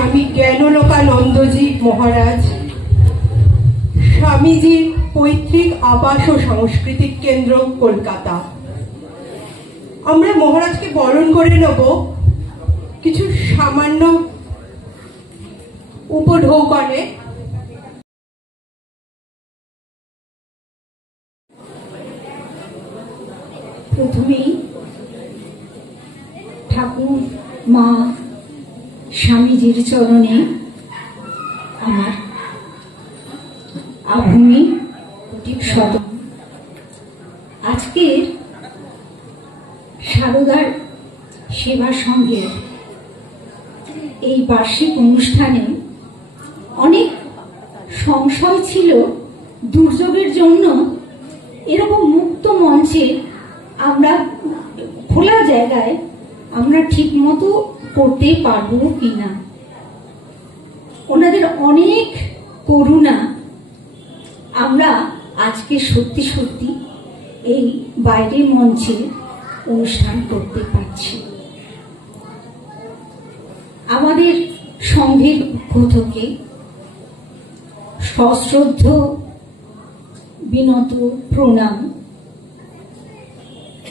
স্বামী জ্ঞানলোকানন্দজি মহারাজ, স্বামীজির পৈতৃক আবাস ও সাংস্কৃতিক কেন্দ্র কলকাতা। আমরা মহারাজকে বরণ করে নেব কিছু সামান্য উপঢৌকনে। প্রথমেই ঠাকুর মা স্বামীজির চরণে আমার আভূমি শত। আজকের সারদার সেবা সংঘের এই বার্ষিক অনুষ্ঠানে অনেক সংশয় ছিল। দুর্যোগের জন্য এরকম মুক্ত মঞ্চে আমরা খোলা জায়গায় আমরা ঠিক মতো করতে পারবো কিনা। ওনাদের অনেক করুণা আমরা আজকে সত্যি সত্যি এই বাইরের মঞ্চে অনুষ্ঠান করতে পারছি। আমাদের সংঘের পক্ষ থেকে সশ্রদ্ধ বিনত প্রণাম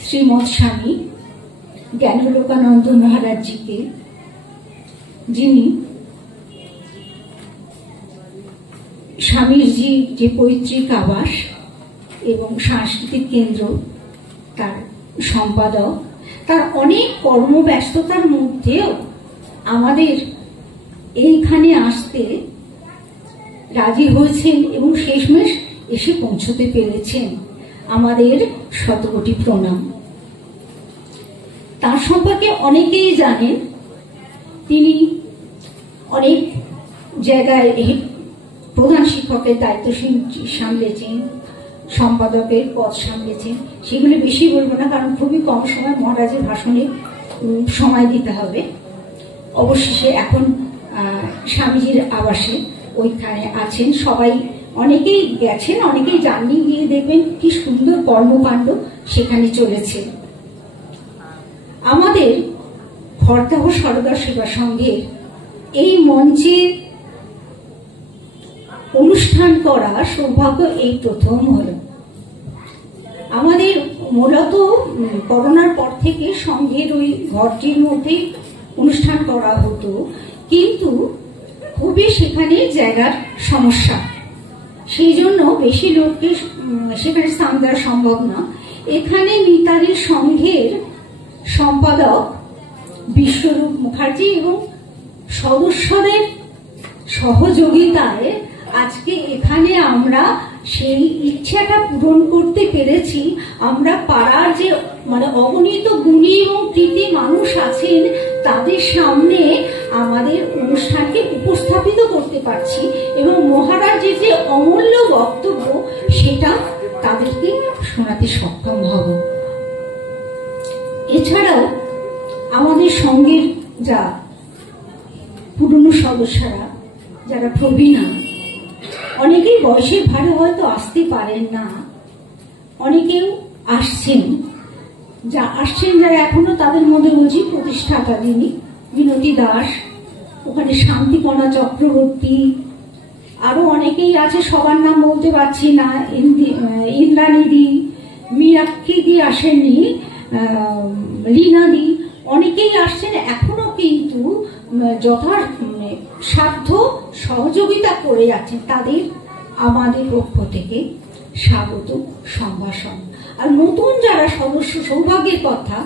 শ্রীমৎ স্বামী জ্ঞানলোকানন্দ মহারাজজিকে, যিনি স্বামীজি যে পৈতৃক আবাস এবং সাংস্কৃতিক কেন্দ্র তার সম্পাদক। তার অনেক কর্মব্যস্ততার মধ্যেও আমাদের এইখানে আসতে রাজি হয়েছেন এবং শেষমেশ এসে পৌঁছতে পেরেছেন। আমাদের শতকোটি প্রণাম। তার সম্পর্কে অনেকেই জানেন। তিনি অনেক জায়গায় প্রধান শিক্ষকের দায়িত্ব সামলেছেন, সম্পাদকের পদ সামলেছেন। সেগুলো বেশি বলবো না, কারণ খুবই কম সময় মহারাজের ভাষণে সময় দিতে হবে। অবশেষে এখন স্বামীজির আবাসে ওইখানে আছেন। সবাই অনেকেই গেছেন, অনেকেই জাননি, গিয়ে দেখবেন কি সুন্দর কর্মকাণ্ড সেখানে চলেছে। আমাদের খড়দাহ সারদা সেবা সংঘের এই মঞ্চে অনুষ্ঠান করা সৌভাগ্য এই প্রথম হলো। আমাদের মূলত করোনার পর থেকে সংঘের ওই ঘরটির মধ্যেই অনুষ্ঠান করা হতো, কিন্তু খুবই সেখানে জায়গার সমস্যা, সেই জন্য বেশি লোককে সেখানে স্থান দেওয়া সম্ভব না। এখানে মিতালির সংঘের সম্পাদক বিশ্বরূপ মুখার্জি এবং সদস্যদের সহযোগিতায় আজকে এখানে আমরা সেই ইচ্ছাটা পূরণ করতে পেরেছি। আমরা পাড়ার যে অগণিত গুণী এবং কৃতি মানুষ আছেন তাদের সামনে আমাদের অনুষ্ঠানকে উপস্থাপিত করতে পারছি এবং মহারাজের যে অমূল্য বক্তব্য সেটা তাদেরকে শোনাতে সক্ষম হব। এছাড়াও আমাদের সঙ্গের যা পুরনো সদস্যরা যারা প্রবীণা, অনেকেই বয়সের ভারে হয়তো আসতে পারেন না, অনেকেও আসছেন। যারা এখনো তাদের মধ্যে বলছি প্রতিষ্ঠাতা যিনি বিনতি দাস, ওখানে শান্তিকণা চক্রবর্তী, আরো অনেকেই আছে, সবার নাম বলতে পারছি না। ইন্দ্রানিদি, মীরাক্ষিদি আসেননি, লীনাদি, অনেকেই আসছেন এখনো, কিন্তু যথাসাধ্য সহযোগিতা করে যাচ্ছেন। তাদের আমাদের পক্ষ থেকে স্বাগত সম্ভাষণ। আর নতুন যারা সদস্য, সৌভাগ্যের কথা,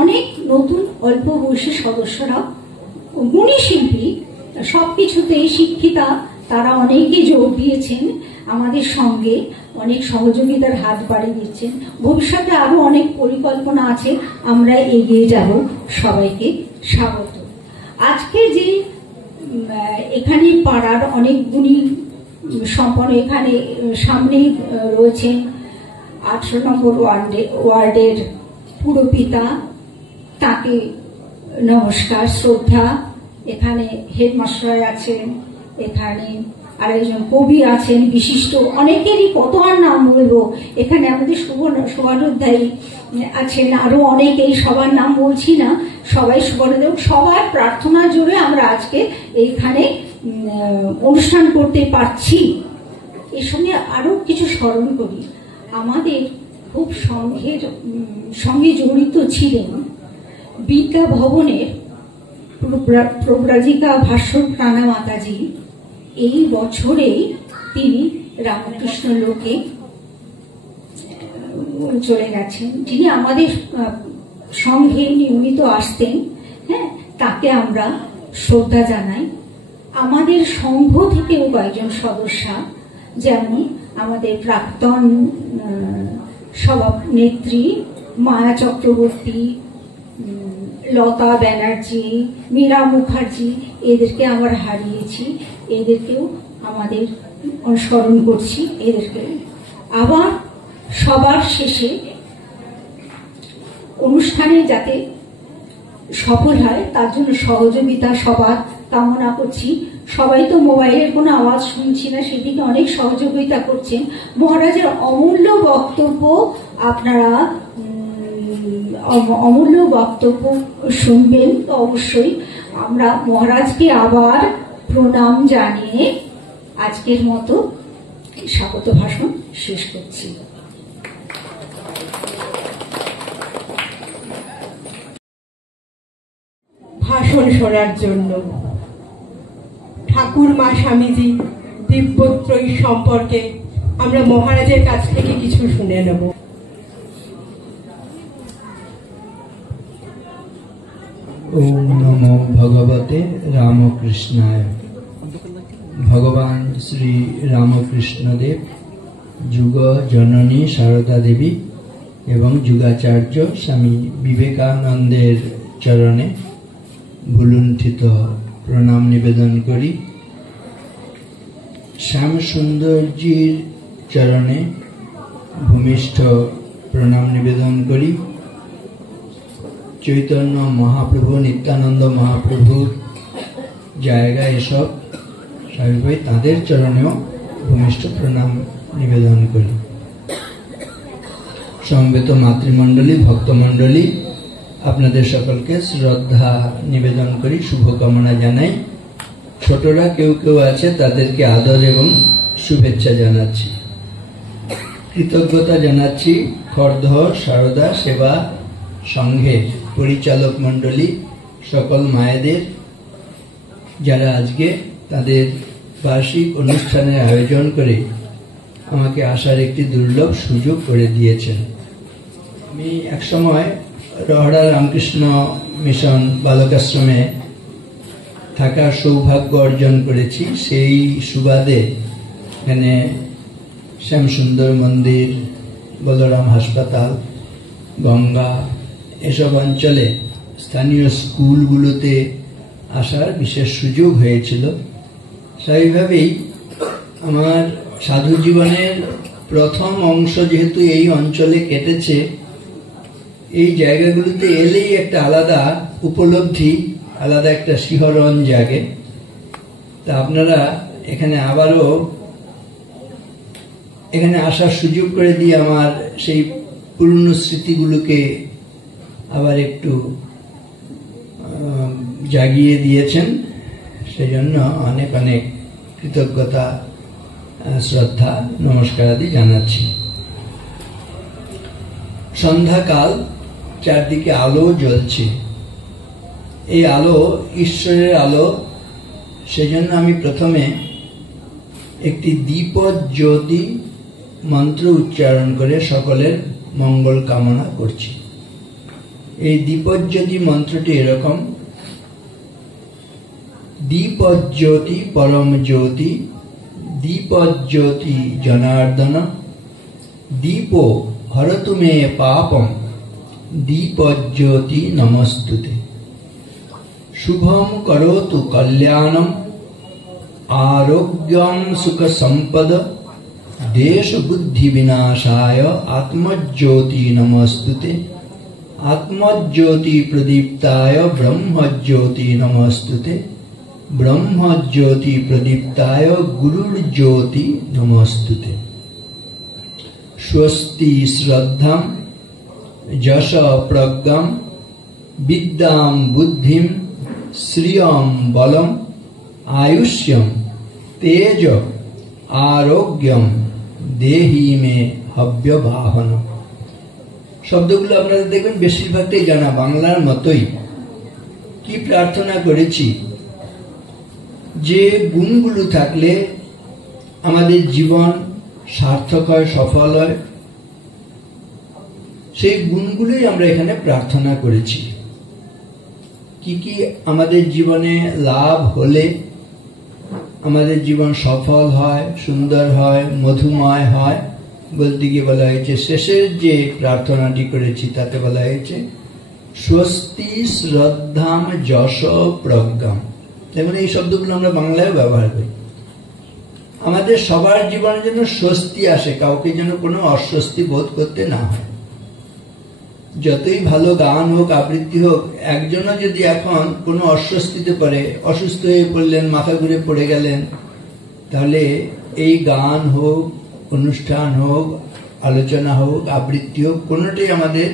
অনেক নতুন অল্প বয়সী সদস্যরা গুণী শিল্পী, সবকিছুতেই শিক্ষিতা, তারা অনেকেই যোগ দিয়েছেন আমাদের সঙ্গে, অনেক সহযোগিতার হাত বাড়িয়ে দিচ্ছেন। ভবিষ্যতে আরো অনেক পরিকল্পনা আছে, আমরা এগিয়ে যাব। সবাইকে স্বাগত। আজকে যে এখানে পাড়ার অনেক গুণী সম্পন্ন, এখানে সামনেই রয়েছেন 18 নম্বর ওয়ার্ডের পুরপিতা, তাকে নমস্কার শ্রদ্ধা। এখানে হেডমাস্টার আছেন, এখানে আরেকজন কবি আছেন, বিশিষ্ট অনেকেরই কত আর নাম বলবো। এখানে আমাদের শুভানুধ্যায়ী আছেন, আরো অনেকেই, সবার নাম বলছি না, সবাই সুবর্ণ দেব, সবার প্রার্থনা জুড়ে আমরা আজকে এইখানে অনুষ্ঠান করতে পারছি। এর সঙ্গে আরো কিছু স্মরণ করি। আমাদের খুব সঙ্গে জড়িত ছিলেন বিদ্যা ভবনের প্রব্রাজিকা ভাস্বর প্রাণা মাতাজি। এই বছরেই তিনি রামকৃষ্ণ লোকে চলে গেছেন। যিনি আমাদের সঙ্গে নিয়মিত আসতেন, হ্যাঁ, তাকে আমরা শ্রদ্ধা জানাই। আমাদের সংঘ থেকেও কয়েকজন সদস্যা, যেমন আমাদের প্রাক্তন সভানেত্রী মায়া চক্রবর্তী, লতা ব্যানার্জি, মীরা মুখার্জি, এদেরকে আমরা হারিয়েছি। এদেরকেও আমাদের অনুসরণ করছি। এদেরকে আবার সবার শেষে অনুষ্ঠানে যাতে সফল হয় তার জন্য সহযোগিতা সবার কামনা করছি। সবাই তো মোবাইলের কোনো আওয়াজ শুনছি না, সেদিকে অনেক সহযোগিতা করছেন। মহারাজের অমূল্য বক্তব্য আপনারা শুনবেন তো অবশ্যই। আমরা মহারাজকে আবার প্রণাম জানিয়ে আজকের মতো স্বাগত ভাষণ শেষ করছি। ভাষণ শোনার জন্য ঠাকুর মা স্বামীজি দিব্যত্রয়ী সম্পর্কে আমরা মহারাজের কাছ থেকে কিছু শুনে নেব। ওম নমো ভগবতে রামকৃষ্ণায়। ভগবান শ্রী রামকৃষ্ণদেব, যুগ জননী সারদা দেবী এবং যুগাচার্য স্বামী বিবেকানন্দের চরণে ভুলুণ্ঠিত প্রণাম নিবেদন করি। শ্যাম সুন্দরজির চরণে ভূমিষ্ঠ প্রণাম নিবেদন করি। চৈতন্য মহাপ্রভু, নিত্যানন্দ মহাপ্রভুর জায়গা এসব, স্বাভাবিকভাবে তাঁদের চরণেও ভূমিষ্ঠ প্রণাম নিবেদন করি। সমবেত মাতৃমণ্ডলী, ভক্তমণ্ডলী, আপনাদের সকলকে শ্রদ্ধা নিবেদন করি, শুভকামনা জানাই। ছোটরা কেউ কেউ আছে, তাদেরকে আদর এবং শুভেচ্ছা জানাচ্ছি। কৃতজ্ঞতা জানাচ্ছি খর্ধ সারদা সেবা সংঘের পরিচালক মণ্ডলী, সকল মায়েদের, যারা আজকে তাদের বার্ষিক অনুষ্ঠানের আয়োজন করে আমাকে আসার একটি দুর্লভ সুযোগ করে দিয়েছেন। আমি একসময় রহড়া রামকৃষ্ণ মিশন বালকাশ্রমে থাকার সৌভাগ্য অর্জন করেছি। সেই সুবাদে এখানে শ্যামসুন্দর মন্দির, বলরাম হাসপাতাল, গঙ্গা, এসব অঞ্চলে স্থানীয় স্কুলগুলোতে আসার বিশেষ সুযোগ হয়েছিল। স্বাভাবিকভাবেই আমার সাধু জীবনের প্রথম অংশ যেহেতু এই অঞ্চলে কেটেছে, এই জায়গাগুলোতে এলেই একটা আলাদা উপলব্ধি, আলাদা একটা শিহরণ জাগে। তা আপনারা এখানে আবারও এখানে আসার সুযোগ করে দিয়ে আমার সেই পুরনো স্মৃতিগুলোকে আবার একটু জাগিয়ে দিয়েছেন। সেজন্য অনেক অনেক কৃতজ্ঞতা, শ্রদ্ধা, নমস্কার আদি জানাচ্ছি। সন্ধ্যাকাল, চারদিকে আলো জ্বলছে। এই আলো ঈশ্বরের আলো। সেজন্য আমি প্রথমে একটি দীপজ্যোতি মন্ত্র উচ্চারণ করে সকলের মঙ্গল কামনা করছি। এই দীপজ্যোতি মন্ত্রটি এরকম: দীপজ্যোতি পরম জ্যোতি, দীপজ্যোতি জনার্দন, দীপ হরতু মে পাপম, দীপজ্যোতি নমস্তুতে। শুভম করোতু কল্যাণম, আরোগ্যম সুখ সম্পদ, দেশ বুদ্ধি বিনাশায়, আত্মজ্যোতি নমস্তুতে। আত্মজ্যোতি প্রদীপ্তায় ব্রহ্মজ্যোতি নমস্তুতে। ব্রহ্মজ্যোতি প্রদীপ্তায় গুরুর্জ্যোতি নমস্তুতে। স্বস্তি শ্রদ্ধাম যশ প্রজ্ঞাম বিদ্যাম বুদ্ধিম শ্রিয়ম বলম আয়ুষ্যম তেজ আরোগ্যম দেহি মে হব্য বাহন। শব্দগুলো আপনারা দেখবেন বেশিরভাগটাই জানা, বাংলার মতোই। কি প্রার্থনা করেছি? যে গুণগুলো থাকলে আমাদের জীবন সার্থক হয়, সফল হয়, সেই গুণগুলোই আমরা এখানে প্রার্থনা করেছি। কি কি আমাদের জীবনে লাভ হলে আমাদের জীবন সফল হয়, সুন্দর হয়, মধুময় হয় বলতে গিয়ে বলা হয়েছে, শেষের যে প্রার্থনাটি করেছি তাতে বলা হয়েছে স্বস্তি শ্রদ্ধাম যশ প্রজ্ঞাম। যেমন এই শব্দগুলো আমরা বাংলায় ব্যবহার করি। আমাদের সবার জীবনে যেন স্বস্তি আসে, কাউকে যেন কোনো অস্বস্তি বোধ করতে না হয়। যতই ভালো গান হোক, আবৃত্তি হোক, একজনও যদি এখন কোনো অস্বস্তিতে পড়ে, অসুস্থ হয়ে পড়লেন, মাথা ঘুরে পড়ে গেলেন, তাহলে এই গান হোক, অনুষ্ঠান হোক, আলোচনা হোক, আবৃত্তি হোক, কোনোটাই আমাদের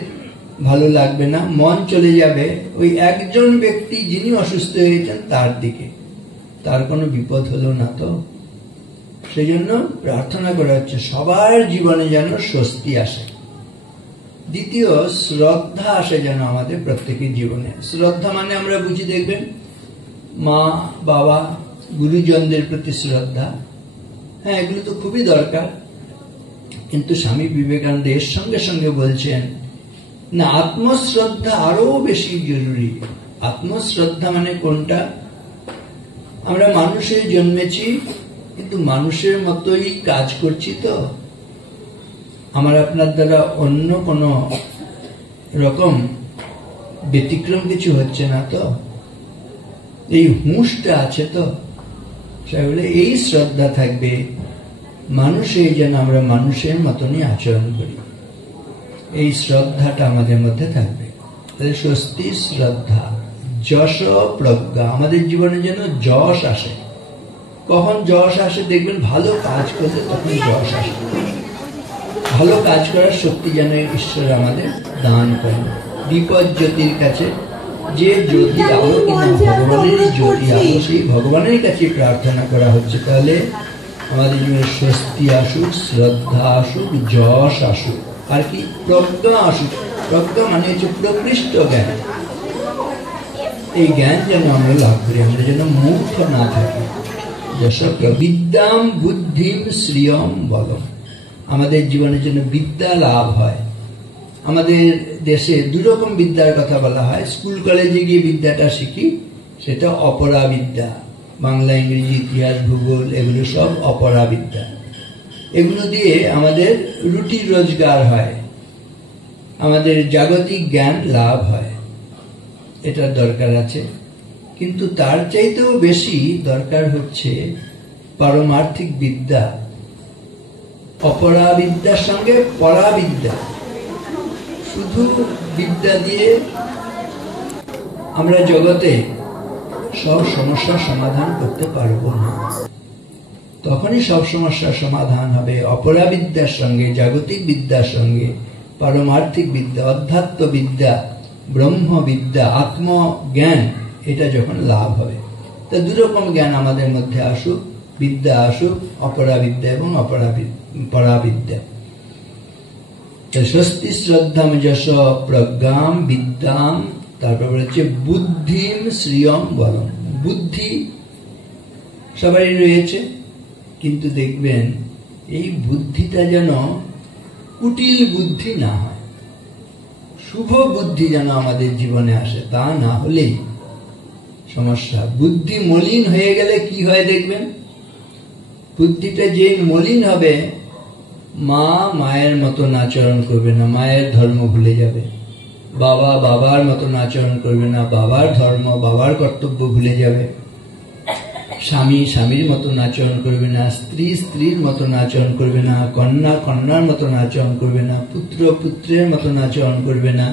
ভালো লাগবে না। মন চলে যাবে ওই একজন ব্যক্তি যিনি অসুস্থ হয়েছেন তার দিকে। তার কোনো বিপদ হলো না তো। সেই জন্য প্রার্থনা করা হচ্ছে সবার জীবনে যেন স্বস্তি আসে। দ্বিতীয়, শ্রদ্ধা আসে যেন আমাদের প্রত্যেকের জীবনে। শ্রদ্ধা মানে আমরা বুঝি, দেখবেন মা বাবা গুরুজনদের প্রতি শ্রদ্ধা, হ্যাঁ এগুলো তো খুবই দরকার। কিন্তু স্বামী বিবেকানন্দ এর সঙ্গে সঙ্গে বলছেন না, আত্মশ্রদ্ধা আরো বেশি জরুরি। আত্মশ্রদ্ধা মানে কোনটা? আমরা মানুষে জন্মেছি, কিন্তু মানুষের মতোই কাজ করছি তো? আমার আপনার দ্বারা অন্য কোনো রকম ব্যতিক্রম কিছু হচ্ছে না তো? এই হুঁশটা আছে তো? সেগুলো এই শ্রদ্ধা থাকবে, মানুষে যেন আমরা মানুষের মতনই আচরণ করি, এই শ্রদ্ধাটা আমাদের মধ্যে থাকবে। তাহলে স্বস্তি শ্রদ্ধা যশ প্রজ্ঞা, আমাদের জীবনে যেন যশ আসে। কখন যশ আসে দেখবেন, ভালো কাজ করলে তখন যশ আসে। ভালো কাজ করার শক্তি যেন ঈশ্বর আমাদের দান করেন। বিপদ জ্যোতির কাছে যে জ্যোতি আলো কিনা ভগবানেরই জ্যোতি আলো, সেই ভগবানের কাছে প্রার্থনা করা হচ্ছে। তাহলে আমাদের জীবনে স্বস্তি আসুক, শ্রদ্ধা আসুক, যশ আসুক, আর কি প্রজ্ঞা আসুক। প্রজ্ঞা মানে হচ্ছে প্রকৃষ্ট জ্ঞান। এই জ্ঞান যেন আমরা লাভ করি, আমরা যেন মূর্খ না থাকি। যশ বিদ্যাম বুদ্ধিম শ্রিয়ম বলম, আমাদের জীবনের জন্য বিদ্যা লাভ হয়। আমাদের দেশে দুরকম বিদ্যার কথা বলা হয়। স্কুল কলেজে গিয়ে বিদ্যাটা শিখি, সেটা অপরা বিদ্যা। বাংলা, ইংরেজি, ইতিহাস, ভূগোল এগুলো সব অপরা বিদ্যা। এগুলো দিয়ে আমাদের রুটি রোজগার হয়, আমাদের জাগতিক জ্ঞান লাভ হয়, এটার দরকার আছে। কিন্তু তার চাইতেও বেশি দরকার হচ্ছে পারমার্থিক বিদ্যা। অপরা বিদ্যার সঙ্গে পরাবিদ্যা। শুধু বিদ্যা দিয়ে আমরা জগতে সব সমস্যার সমাধান করতে পারবো না। তখনই সব সমস্যার সমাধান হবে অপরা বিদ্যার সঙ্গে, জাগতিক বিদ্যার সঙ্গে পারমার্থিক বিদ্যা, অধ্যাত্ম বিদ্যা, ব্রহ্মবিদ্যা, আত্মজ্ঞান, এটা যখন লাভ হবে। তা দুরকম জ্ঞান আমাদের মধ্যে আসুক, বিদ্যা আসুক, অপরা বিদ্যা এবং পরাবিদ্যা। স্বস্তি শ্রদ্ধাম যশ প্রজ্ঞাম বিদ্যাম, তারপর হচ্ছে বুদ্ধিম শ্রিয়ম বলম। বুদ্ধি সবারই রয়েছে, কিন্তু দেখবেন এই বুদ্ধিটা যেন কুটিল বুদ্ধি না হয়, শুভ বুদ্ধি যেন আমাদের জীবনে আসে। তা না হলেই সমস্যা। বুদ্ধি মলিন হয়ে গেলে কি হয় দেখবেন, বুদ্ধিটা যে মলিন হবে, মা মায়ের মতন আচরণ করবে না, মায়ের ধর্ম ভুলে যাবে। বাবা বাবার মতন আচরণ করবে না, বাবার ধর্ম, বাবার কর্তব্য ভুলে যাবে। স্বামী স্বামীর মতন আচরণ করবে না, স্ত্রী স্ত্রীর মতন আচরণ করবে না, কন্যা কন্যার মতন আচরণ করবে না, পুত্র পুত্রের মতন আচরণ করবে না,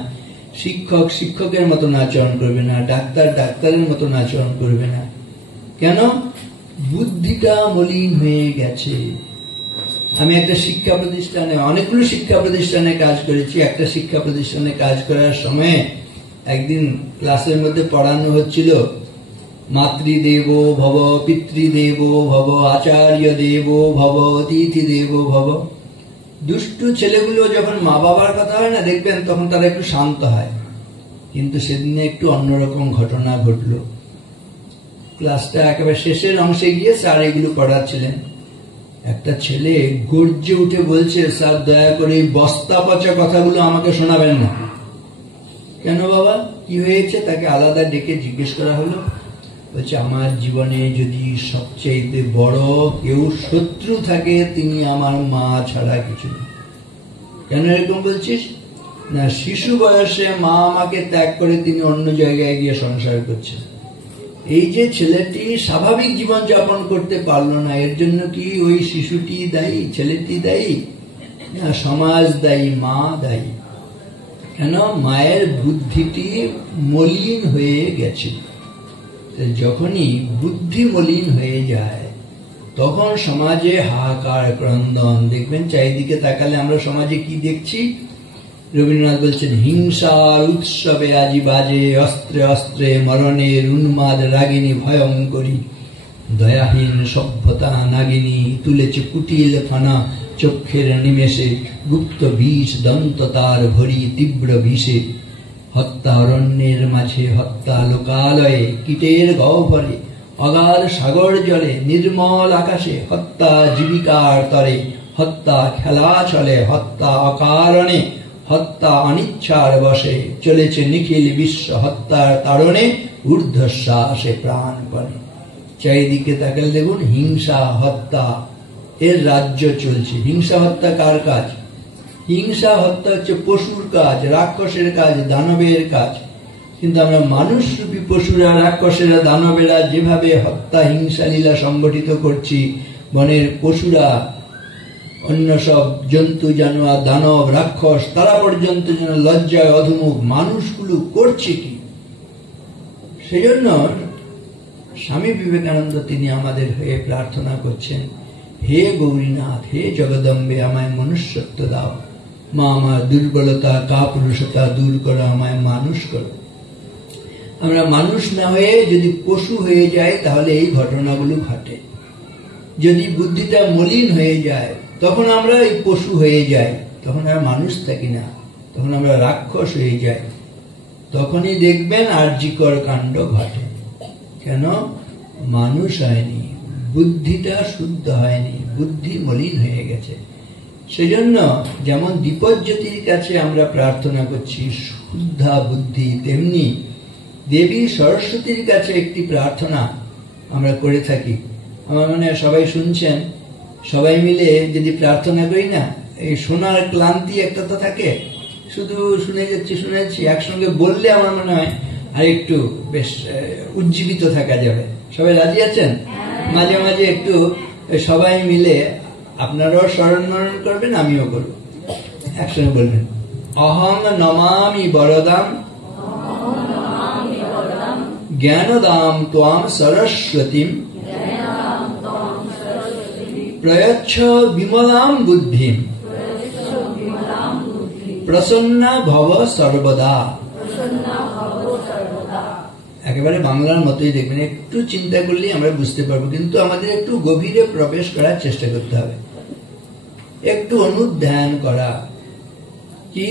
শিক্ষক শিক্ষকের মতন আচরণ করবে না, ডাক্তার ডাক্তারের মতন আচরণ করবে না। কেন? বুদ্ধিটা মলিন হয়ে গেছে। আমি একটা শিক্ষা প্রতিষ্ঠানে, অনেকগুলো শিক্ষা প্রতিষ্ঠানে কাজ করেছি। একটা শিক্ষা প্রতিষ্ঠানে কাজ করার সময় একদিন ক্লাসের মধ্যে পড়ানো হচ্ছিল মাতৃদেব ভব, পিতৃদেব ভব, আচার্য দেব ভব, অতিথি দেব ভব। দুষ্টু ছেলেগুলো যখন মা বাবার কথা হয় না, দেখবেন তখন তারা একটু শান্ত হয়। কিন্তু সেদিনে একটু অন্যরকম ঘটনা ঘটলো। ক্লাসটা একেবারে শেষের অংশে গিয়ে স্যার এগুলো পড়াচ্ছিলেন। একটা ছেলে গর্জে উঠে বলছে, স্যার দয়া করে এই বস্তা পচা কথাগুলো আমাকে শোনাবেন না। কেন বাবা, কি হয়েছে? তাকে আলাদা ডেকে জিজ্ঞেস করা হলো। বলছে, আমার জীবনে যদি সবচেয়ে বড় কেউ শত্রু থাকে, তিনি আমার মা ছাড়া কিছু না। কেন এরকম বলছিস? না, শিশু বয়সে মা আমাকে ত্যাগ করে তিনি অন্য জায়গায় গিয়ে সংসার করছেন। এই যে ছেলেটি স্বাভাবিক জীবন যাপন করতে পারলো না, এর জন্য কি ওই শিশুটি দায়ী, ছেলেটি দায়ী? না, সমাজ দায়ী, মা দায়ী। কেন? মায়ের বুদ্ধিটি মলিন হয়ে গেছে। যখনই বুদ্ধি মলিন হয়ে যায়, তখন সমাজে হাহাকার ক্রন্দন। দেখবেন চারিদিকে তাকালে আমরা সমাজে কি দেখছি? রবীন্দ্রনাথ বলছেন, হিংসার উৎসবে আজি বাজে, অস্ত্রে অস্ত্রে মরণের উন্মাদ রাগিনী ভয়ঙ্করী, দয়াহীন সভ্যতা নাগিনী তুলেছে কুটিল ফানা চক্ষের নিমেষে, গুপ্ত বিষ দন্ত তার ভরি তীব্র বিষে, হত্যা অরণ্যের মাঝে, হত্যা লোকালয়ে, কীটের গহ্বরে, অগাধ সাগর জলে, নির্মল আকাশে, হত্যা জীবিকার তরে, হত্যা খেলা চলে, হত্যা অকারণে, হত্যা অনিচ্ছার বসে, চলেছে নিখিল বিশ্ব হত্যার তাড়নে, ঊর্ধ্বশ্বাসে প্রাণপণে। চারিদিকে তাকালে দেখুন হিংসা হত্যা এর রাজ্য চলছে। হিংসা হত্যা কার কাজ? হিংসা হত্যা হচ্ছে পশুর কাজ, রাক্ষসের কাজ, দানবের কাজ। কিন্তু আমরা মানুষরূপী পশুরা, রাক্ষসেরা, দানবেরা যেভাবে হত্যা হিংসা লীলা সংগঠিত করছি, বনের পশুরা, অন্য সব জন্তু জানোয়ার, দানব, রাক্ষস, তারা পর্যন্ত যেন লজ্জায় অধমুখ। মানুষগুলো করছে কি? সেজন্য স্বামী বিবেকানন্দ তিনি আমাদের হয়ে প্রার্থনা করছেন, হে গৌরীনাথ, হে জগদম্বে, আমায় মনুষ্যত্ব দাও। মা, আমার দুর্বলতা কাপুরুষতা দূর করো, আমায় মানুষ করো। আমরা মানুষ না হয়ে যদি পশু হয়ে যাই, তাহলে এই ঘটনাগুলো ঘটে। যদি বুদ্ধিটা মলিন হয়ে যায়, তখন আমরা এই পশু হয়ে যাই, তখন আর মানুষ থাকি না, তখন আমরা রাক্ষস হয়ে যাই। তখনই দেখবেন আর্যিকর কাণ্ড ঘটে। কেন? মানুষ হয়নি, বুদ্ধিটা শুদ্ধ হয়নি, বুদ্ধি মলিন হয়ে গেছে। সেজন্য যেমন দীপজ্যোতির কাছে আমরা প্রার্থনা করছি শুদ্ধা বুদ্ধি, তেমনি দেবী সরস্বতীর কাছে একটি প্রার্থনা আমরা করে থাকি। আমার মনে হয় সবাই শুনছেন, সবাই মিলে যদি প্রার্থনা করি না, এই শোনার ক্লান্তি একটা তো থাকে, শুধু শুনে যাচ্ছি, একসঙ্গে বললে আমার মনে হয় আর একটু বেশ উজ্জীবিত থাকা যাবে। সবাই রাজি আছেন? মাঝে মাঝে একটু সবাই মিলে আপনারাও স্মরণ মরণ করবেন, আমিও করব, একসঙ্গে বলবেন, অহং নমামি বরদাম জ্ঞানদাম ত্বাম সরস্বতীম প্রয়চ্ছ বিমলাম বুদ্ধিম প্রসন্না ভব সর্বদা। একেবারে বাংলার মতোই দেখবেন, একটু চিন্তা করলেই আমরা বুঝতে পারবো, কিন্তু আমাদের একটু গভীরে প্রবেশ করার চেষ্টা করতে হবে, একটু অনুধ্যান করা। কি?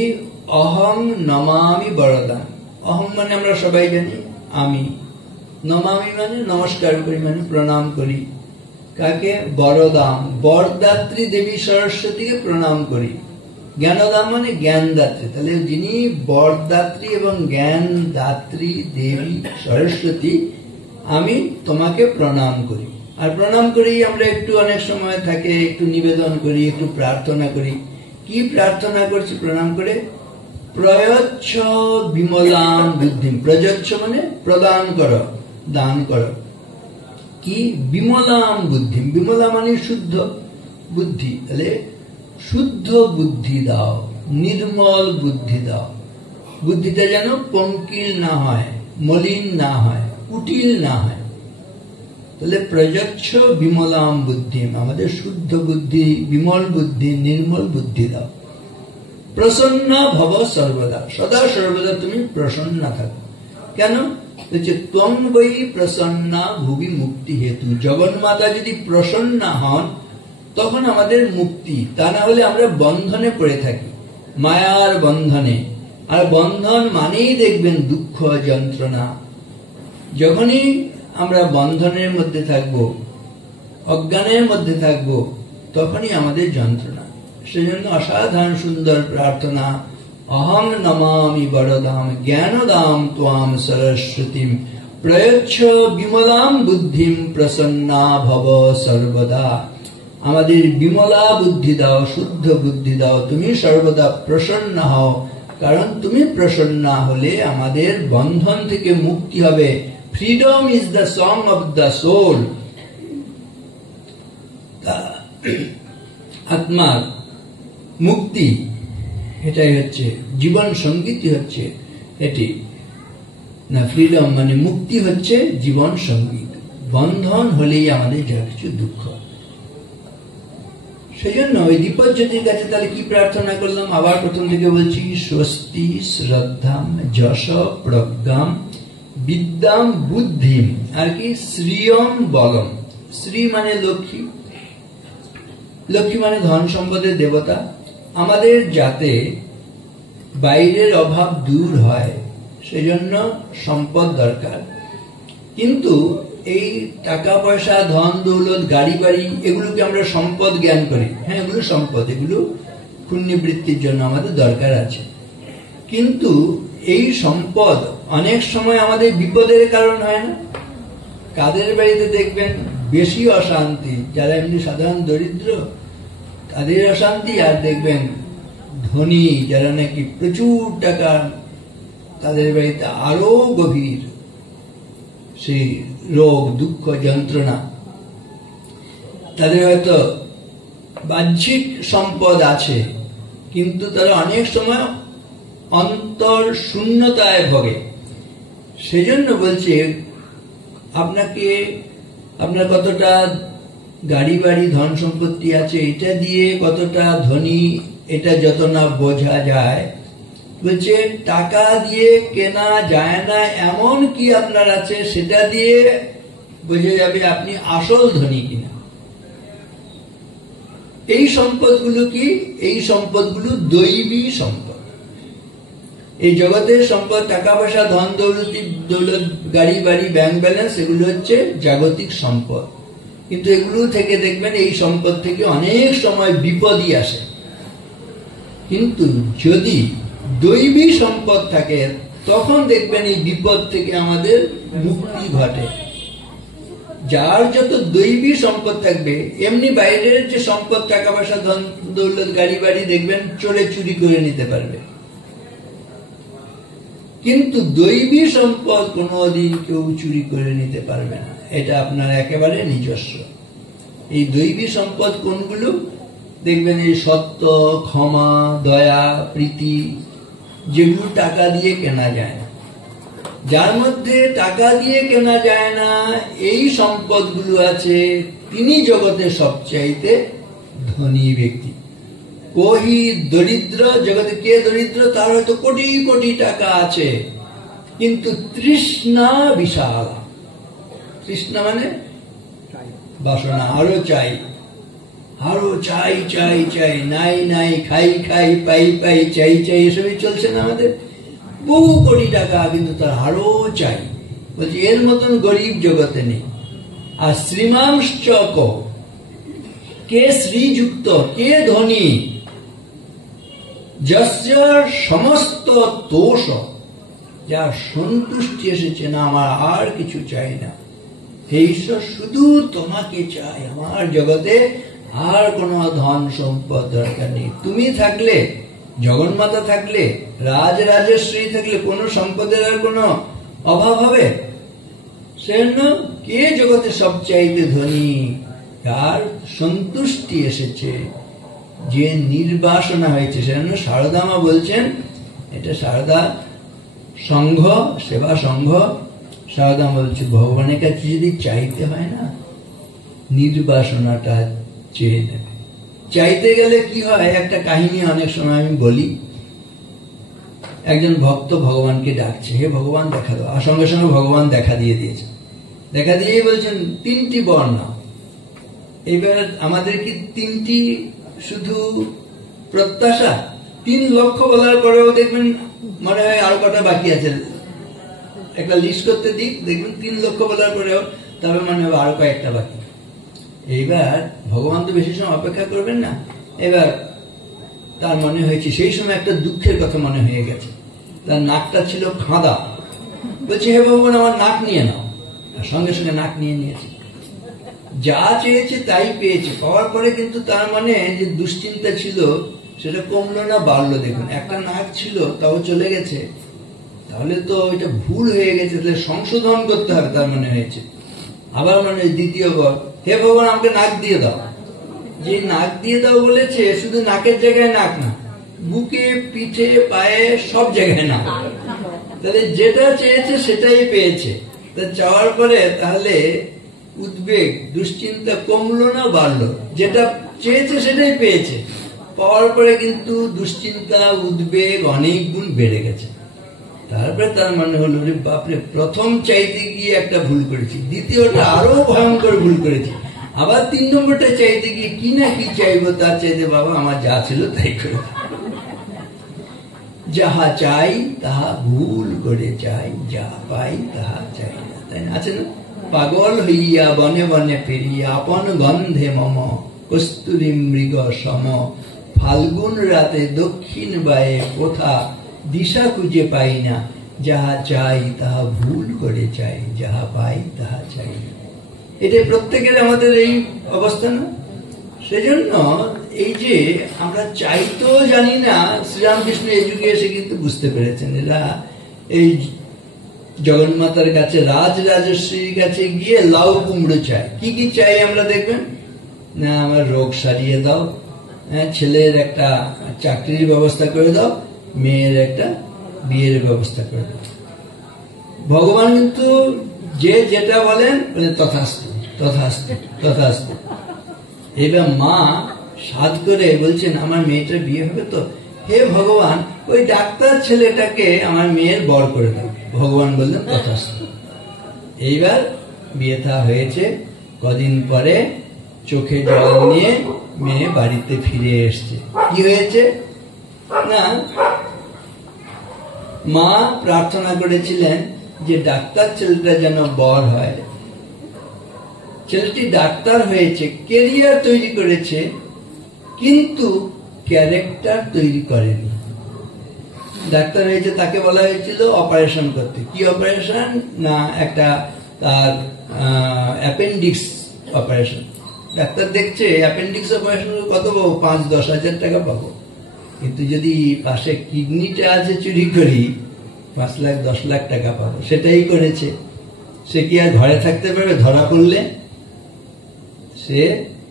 অহং নমামি বরদাম। অহং মানে আমরা সবাই জানি আমি, নমামি মানে নমস্কার করি, মানে প্রণাম করি। কাকে? বরদাম, বরদাত্রী দেবী সরস্বতীকে প্রণাম করি। জ্ঞানদাম মানে জ্ঞানদাত্রী। তাহলে যিনি বরদাত্রী এবং জ্ঞানদাত্রী দেবী সরস্বতী, আমি তোমাকে প্রণাম করি। আর প্রণাম করি আমরা একটু অনেক সময় থাকে একটু নিবেদন করি, একটু প্রার্থনা করি। কি প্রার্থনা করছি প্রণাম করে? প্রয়চ্ছ বিমলাম বুদ্ধিম। প্রযচ্ছ মানে প্রদান করো, দান করো। কি? বিমলাম বুদ্ধিম। বিমলা মানে শুদ্ধ বুদ্ধি। তাহলে শুদ্ধ বুদ্ধি দাও, নির্মল বুদ্ধি দাও। বুদ্ধিটা যেন পঙ্কিল না হয়, মলিন না হয়, কুটিল না হয়। তাহলে প্রযচ্ছ বিমলাম বুদ্ধিম, আমাদের শুদ্ধ বুদ্ধি, বিমল বুদ্ধি, নির্মল বুদ্ধি দাও। প্রসন্ন ভব সর্বদা, সদা সর্বদা তুমি প্রসন্ন থাকো। কেন? বলছে ত্বং বৈ প্রসন্না ভুবি মুক্তি হেতু। জগন্মাতা যদি প্রসন্ন হন তখন আমাদের মুক্তি, তা না হলে আমরা বন্ধনে পড়ে থাকি, মায়ার বন্ধনে। আর বন্ধন মানেই দেখবেন দুঃখ যন্ত্রণা। যখনই আমরা বন্ধনের মধ্যে থাকব, অজ্ঞানের মধ্যে থাকব, তখনই আমাদের যন্ত্রণা। সেজন্য অসাধারণ সুন্দর প্রার্থনা, অহং নমামি বরদাম জ্ঞানদাম ত্বাম সরস্বতীম প্রয়চ্ছ বিমলাম বুদ্ধিম প্রসন্না ভব সর্বদা। আমাদের বিমলা বুদ্ধি দাও, শুদ্ধ বুদ্ধি দাও, তুমি সর্বদা প্রসন্ন হও, কারণ তুমি প্রসন্ন হলে আমাদের বন্ধন থেকে মুক্তি হবে। Freedom is the song of the soul. আত্মার মুক্তি এটাই হচ্ছে জীবন সঙ্গীত, হচ্ছে এটি না। ফ্রিডম মানে মুক্তি হচ্ছে জীবন সঙ্গীত। বন্ধন হলেই আমাদের যা কিছু দুঃখ। সেই জন্য ওই দীপজ্যোতির কাছে তাহলে কি প্রার্থনা করলাম? আবার প্রথম থেকে বলছি, স্বস্তি শ্রদ্ধাম যশ প্রজ্ঞাম বিদ্যাম বুদ্ধিম, আর কি শ্রিয়ম বলম। শ্রী মানে লক্ষ্মী, লক্ষ্মী মানে ধন সম্পদের দেবতা। আমাদের যাতে বাইরের অভাব দূর হয় সেজন্য সম্পদ দরকার। কিন্তু এই টাকা পয়সা, ধন দৌলত, গাড়ি বাড়ি, এগুলোকে আমরা সম্পদ জ্ঞান করি। হ্যাঁ, এগুলো সম্পদ, এগুলো পুণ্যবৃত্তির জন্য আমাদের দরকার আছে। কিন্তু এই সম্পদ অনেক সময় আমাদের বিপদের কারণ হয় না? কাদের বাড়িতে দেখবেন বেশি অশান্তি? যারা এমনি সাধারণ দরিদ্র তাদের অশান্তি, আর দেখবেন ধনী যারা নাকি প্রচুর টাকা, তাদের বাড়িতে আরো গভীর সেই রোগ, দুঃখ, যন্ত্রণা। তাদের হয়তো বাহ্যিক সম্পদ আছে, কিন্তু তারা অনেক সময় অন্তর শূন্যতায় ভোগে। সেজন্য বলছে আপনাকে, আপনার কতটা গাড়ি বাড়ি ধন সম্পত্তি আছে, এটা দিয়ে কতটা ধনী এটা যত না বোঝা যায়। বলছে টাকা দিয়ে কেনা যায় না এমন কি আপনার আছে, সেটা দিয়ে বোঝা যাবে আপনি আসল ধনী কিনা। এই সম্পদগুলো কি? এই সম্পদগুলো দৈবী সম্পদ। এই জগতের সম্পদ, টাকা পয়সা, ধন দৌলত, গাড়ি বাড়ি, ব্যাংক ব্যালেন্স, এগুলো হচ্ছে জাগতিক সম্পদ। কিন্তু এগুলো থেকে দেখবেন এই সম্পদ থেকে অনেক সময় বিপদই আসে। কিন্তু যদি দৈবী সম্পদ থাকে তখন দেখবেন এই বিপদ থেকে আমাদের মুক্তি ঘটে। যার যত দৈবী সম্পদ থাকবে, এমনি বাইরের যে সম্পদ, টাকা পয়সা, ধন দৌলত, গাড়ি বাড়ি, দেখবেন চোরে চুরি করে নিতে পারবে। কিন্তু দৈবী সম্পদ কোনোদিন কেউ চুরি করে নিতে পারবে না, এটা আপনার একেবারে নিজস্ব। এই দৈবী সম্পদ কোনগুলো? দেখবেন এই সত্য, ক্ষমা, দয়া, প্রীতি, যেগুলো টাকা দিয়ে কেনা যায় না। যার মধ্যে টাকা দিয়ে কেনা যায় না এই সম্পদগুলো আছে, তিনি জগতে সবচাইতে ধনী ব্যক্তি। কহি দরিদ্র, জগতে কে দরিদ্র? তার হয়তো কোটি কোটি টাকা আছে, কিন্তু তৃষ্ণা বিশাল। তৃষ্ণা মানে বাসনা, আরো চাই, আরো চাই চাই চাই, নাই নাই, খাই খাই, পাই পাই, চাই চাই, এসবই চলছে না আমাদের। বহু কোটি টাকা, কিন্তু তার আরো চাই। বলছি এর মতন গরিব জগতে নেই। আর শ্রীমাংশ্চ, কে শ্রীযুক্ত, কে ধনী? যস্য সমস্ত দোষ, যা সন্তুষ্টি এসেছে না, আমার আর কিছু চাই না, হে ঈশ্বর শুধু তোমাকে চাই, আমার জগতে আর কোন ধন সম্পদ দরকার নেই। তুমি থাকলে, জগন্মাতা থাকলে, রাজরাজেশ্বরী থাকলে কোন সম্পদের আর কোন অভাব হবে? সেজন্য কে জগতে সবচাইতে ধনী? যার সন্তুষ্টি এসেছে, যে নির্বাসনা হয়েছে। সেজন্য শারদা মা বলছেন, এটা শারদা সংঘ, সেবা সংঘ। শারদা বলছে ভগবানের কাছে যদি চাইতে হয় না, নির্বাসনাটা চেয়ে নেবে। চাইতে গেলে কি হয়, একটা কাহিনী অনেক সময় আমি বলি। একজন ভক্ত ভগবানকে ডাকছে, হে ভগবান দেখা দাও, আর সঙ্গে সঙ্গে ভগবান দেখা দিয়ে দিয়েছে। দেখা দিয়েই বলছেন 3টি বর নাও। এবার আমাদের কি 3টি শুধু প্রত্যাশা? 3 লক্ষ বলার পরেও দেখবেন মনে হয় আরো কটা বাকি আছে, একটা লিস্ট করতে দিক, দেখবেন 3 লক্ষ বলার পরেও তবে মনে হবে আরো কয়েকটা বাকি। এইবার ভগবান তো বেশি সময় অপেক্ষা করবেন না। এবার তার মনে হয়েছে, সেই সময় একটা দুঃখের কথা মনে হয়ে গেছে, তার নাকটা ছিল খাঁদা। বলছে, হে ভগবান আমার নাক নিয়ে নাও। আর সঙ্গে সঙ্গে নাক নিয়ে নিয়েছে। যা চেয়েছে তাই পেয়েছে। পাওয়ার পরে কিন্তু তার মানে যে দুশ্চিন্তা ছিল সেটা কমলো না বাড়লো। দেখুন, একটা নাক ছিল তাও চলে গেছে, তাহলে তো এটা ভুল হয়ে গেছে, তাহলে সংশোধন করতে হবে তার মনে হয়েছে। আবার মানে দ্বিতীয়বার, হে ভগবান আমাকে নাক দিয়ে দাও। যে নাক দিয়ে দাও বলেছে, শুধু নাকের জায়গায় নাক না, বুকে, পিঠে, পায়ে সব জায়গায় নাক। তাহলে যেটা চেয়েছে সেটাই পেয়েছে। তা চাওয়ার পরে তাহলে উদ্বেগ, দুশ্চিন্তা কমলো না বাড়লো? যেটা চেয়েছে সেটাই পেয়েছে। পাওয়ার পরে কিন্তু দুশ্চিন্তা, উদ্বেগ অনেক গুণ বেড়ে গেছে। তারপরে তার মনে হলো, রে বাপরে, প্রথম চাইতে গিয়ে একটা ভুল করেছি, দ্বিতীয়টা আরো ভয়ঙ্কর ভুল করেছি, আবার 3 নম্বরটা চাইতে গিয়ে কি না কি চাইবো, তার চাইতে বাবা আমার যা ছিল তাই করেছি। যাহা চাই তাহা ভুল করে চাই, যা পাই তাহা চাই না। তাই না? আছে না, পাগল হইয়া বনে বনে ফিরিয়া আপন গন্ধে মম কস্তুরী মৃগ সম, ফাল্গুন রাতে দক্ষিণ বায়ে কোথা দিশা খুঁজে পাই না, যাহা চাই তাহা ভুল করে চাই, যাহা পাই তাহা চাই না। এটা প্রত্যেকের আমাদের এই অবস্থা না? সেজন্য এই যে আমরা চাইতেও জানি না, শ্রীরামকৃষ্ণ এই যুগে এসে কিন্তু বুঝতে পেরেছেন। এরা এই জগন্মাতার কাছে, রাজ রাজশ্রীর কাছে গিয়ে লাউ কুমড়ো চায়। কি কি চাই আমরা দেখবেন না, আমার রোগ সারিয়ে দাও, ছেলের একটা চাকরির ব্যবস্থা করে দাও, মেয়ের একটা বিয়ের ব্যবস্থা করে দাও। ভগবান কিন্তু যে যেটা বলেন তথাস্তু তথাস্তু তথাস্তু। এবার মা সাধ করে বলছেন, আমার মেয়েটার বিয়ে হবে তো, হে ভগবান ওই ডাক্তার ছেলেটাকে আমার মেয়ের বর করে দাও। ভগবান বললেন তথাস্তু। এইবার বিয়ে থা হয়েছে। কদিন পরে চোখে জল নিয়ে মেয়ে বাড়িতে ফিরে এসছে। কি হয়েছে না, মা প্রার্থনা করেছিলেন যে ডাক্তার ছেলেটা যেন বর হয়। ছেলেটি ডাক্তার হয়েছে, ক্যারিয়ার তৈরি করেছে, কিন্তু ক্যারেক্টার তৈরি করেনি। ডাক্তার হয়েছে, তাকে বলা হয়েছিল অপারেশন করতে। কি অপারেশন না, একটা তার অ্যাপেন্ডিক্স অপারেশন। ডাক্তার দেখছে অ্যাপেন্ডিক্স অপারেশন কত পাবো, 5-10 হাজার টাকা পাবো, কিন্তু যদি পাশে কিডনিটা আছে চুরি করি 5 লাখ 10 লাখ টাকা পাবো। সেটাই করেছে। সে কি আর ঘরে থাকতে পারবে? ধরা পড়লে সে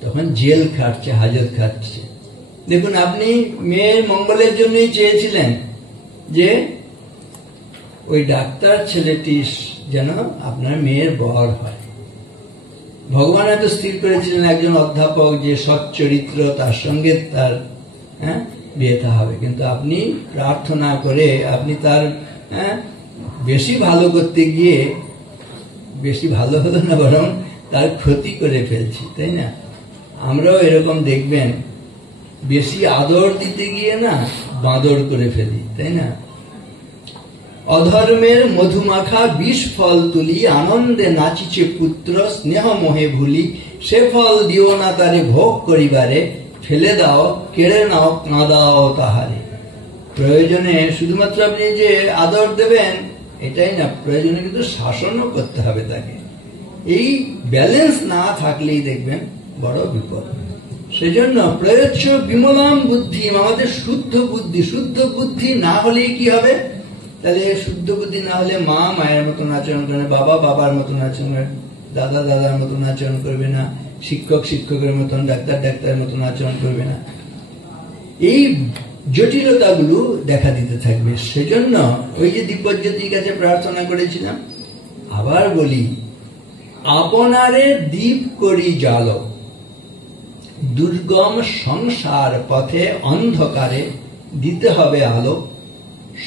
তখন জেল খাটছে, হাজত খাটছে। দেখুন, আপনি মেয়ের মঙ্গলের জন্যই চেয়েছিলেন যে ওই ডাক্তার ছেলেটি যেন আপনার মেয়ের বর হয়। ভগবান এত স্থির করেছিলেন একজন অধ্যাপক যে সৎ চরিত্র, তার সঙ্গে তার বিয়ে থা হবে। কিন্তু আপনি প্রার্থনা করে আপনি তার বেশি ভালো করতে গিয়ে বেশি ভালো হলো না, বরং তার ক্ষতি করে ফেলছি। তাই না? আমরাও এরকম দেখবেন, বেশি আদর দিতে গিয়ে না বাঁদর করে ফেলি। তাই না? অধর্মের মধুমাখা বিষ ফল তুলি, আনন্দে নাচিছে পুত্র স্নেহ মোহে ভুলি, সে ফল দিও না তারে ভোগ করিবারে, ফেলে দাও কেড়ে নাও কাঁদাও তাহারে। প্রয়োজনে শুধুমাত্র আপনি যে আদর দেবেন এটাই না, প্রয়োজনে কিন্তু শাসনও করতে হবে তাকে। এই ব্যালেন্স না থাকলেই দেখবেন বড় বিপদ। সেজন্য প্রয়োচ্ছ বিমলাম বুদ্ধি, আমাদের শুদ্ধ বুদ্ধি। শুদ্ধ বুদ্ধি না হলেই কি হবে? তাহলে শুদ্ধ বুদ্ধি না হলে মা মায়ের মতন আচরণ করবে, বাবা বাবার মতন আচরণ করবে, দাদা দাদার মতন আচরণ করবে না, শিক্ষক শিক্ষকের মতন, ডাক্তার ডাক্তারের মতন আচরণ করবে না। এই জটিলতাগুলো দেখা দিতে থাকবে। সেজন্য ওই যে দিব্যজ্যোতির কাছে প্রার্থনা করেছিলাম, আবার বলি, আপনারে দীপ করি জালো, দুর্গম সংসার পথে অন্ধকারে দিতে হবে আলো,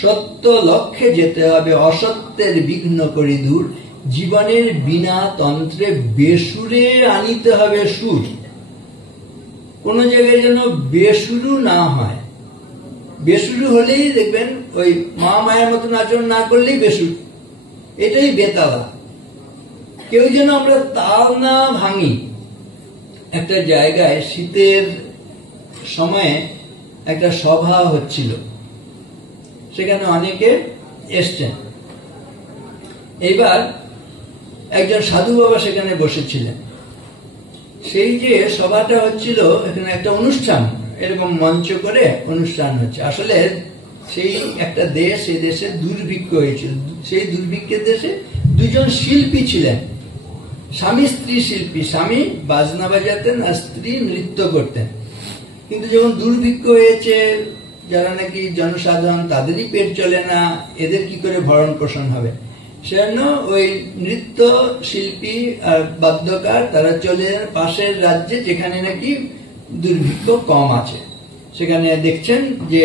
সত্য লক্ষ্যে যেতে হবে অসত্যের বিঘ্ন করি দূর, জীবনের বিনা তন্ত্রে বেসুরে আনিতে হবে সুর। কোন জায়গায় যেন বেসুরু না হয়। বেসুরু হলেই দেখবেন ওই মা মায়ের মতন আচরণ না করলেই বেসুর, এটাই বেতালা। কেউ যেন আমরা তাল না ভাঙি। একটা জায়গায় শীতের সময়ে একটা সভা হচ্ছিল, সেখানে অনেকে এসছেন। এইবার একজন সাধু বাবা সেখানে বসেছিলেন। সেই যে সভাটা হচ্ছিল, এখানে একটা অনুষ্ঠান, এরকম মঞ্চ করে অনুষ্ঠান হচ্ছে। আসলে সেই একটা দেশ, সেই দেশে দুর্ভিক্ষ হয়েছিল। সেই দুর্ভিক্ষের দেশে দুজন শিল্পী ছিলেন, স্বামী স্ত্রী শিল্পী। স্বামী বাজনা বাজাতেন আর স্ত্রী নৃত্য করতেন। কিন্তু যখন দুর্ভিক্ষ হয়েছে, যারা নাকি জনসাধারণ, তাদেরই পেট চলে না, এদের কি করে ভরণ পোষণ হবে, সেজন্য ওই নৃত্য শিল্পী আর বাদ্যকার তারা চলে যান পাশের রাজ্যে, যেখানে নাকি দুর্ভিক্ষ কম আছে। সেখানে দেখছেন যে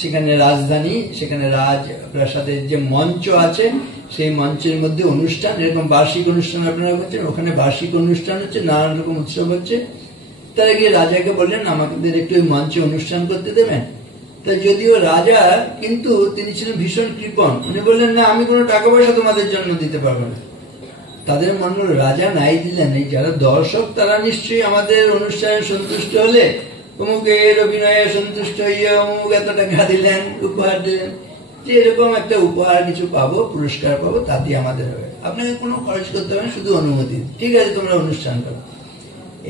সেখানে রাজধানী, সেখানে রাজপ্রাসাদের যে মঞ্চ আছে, সেই মঞ্চের মধ্যে অনুষ্ঠান, এরকম বার্ষিক অনুষ্ঠান আপনারা করছেন, ওখানে বার্ষিক অনুষ্ঠান হচ্ছে, নানান রকম উৎসব হচ্ছে। তারা গিয়ে রাজাকে বললেন, আমাদের একটু ওই মঞ্চে অনুষ্ঠান করতে দেবেন। তা যদিও রাজা, কিন্তু তিনি ছিলেন ভীষণ কৃপণ, উনি বললেন, না, আমি কোনো টাকা পয়সা তোমাদের জন্য দিতে পারবো না। তাদের মনে হল রাজা নাই দিলেন, এই যারা দর্শক তারা নিশ্চয়ই আমাদের অনুষ্ঠানে সন্তুষ্ট হলে অমুকের অভিনয়ে সন্তুষ্ট হইয়া অমুক এত টাকা দিলেন, উপহার দিলেন, যে এরকম একটা উপহার কিছু পাবো, পুরস্কার পাবো, তাতেই আমাদের হবে, আপনাকে কোনো খরচ করতে হবে না, শুধু অনুমতি, ঠিক আছে তোমরা অনুষ্ঠান করো।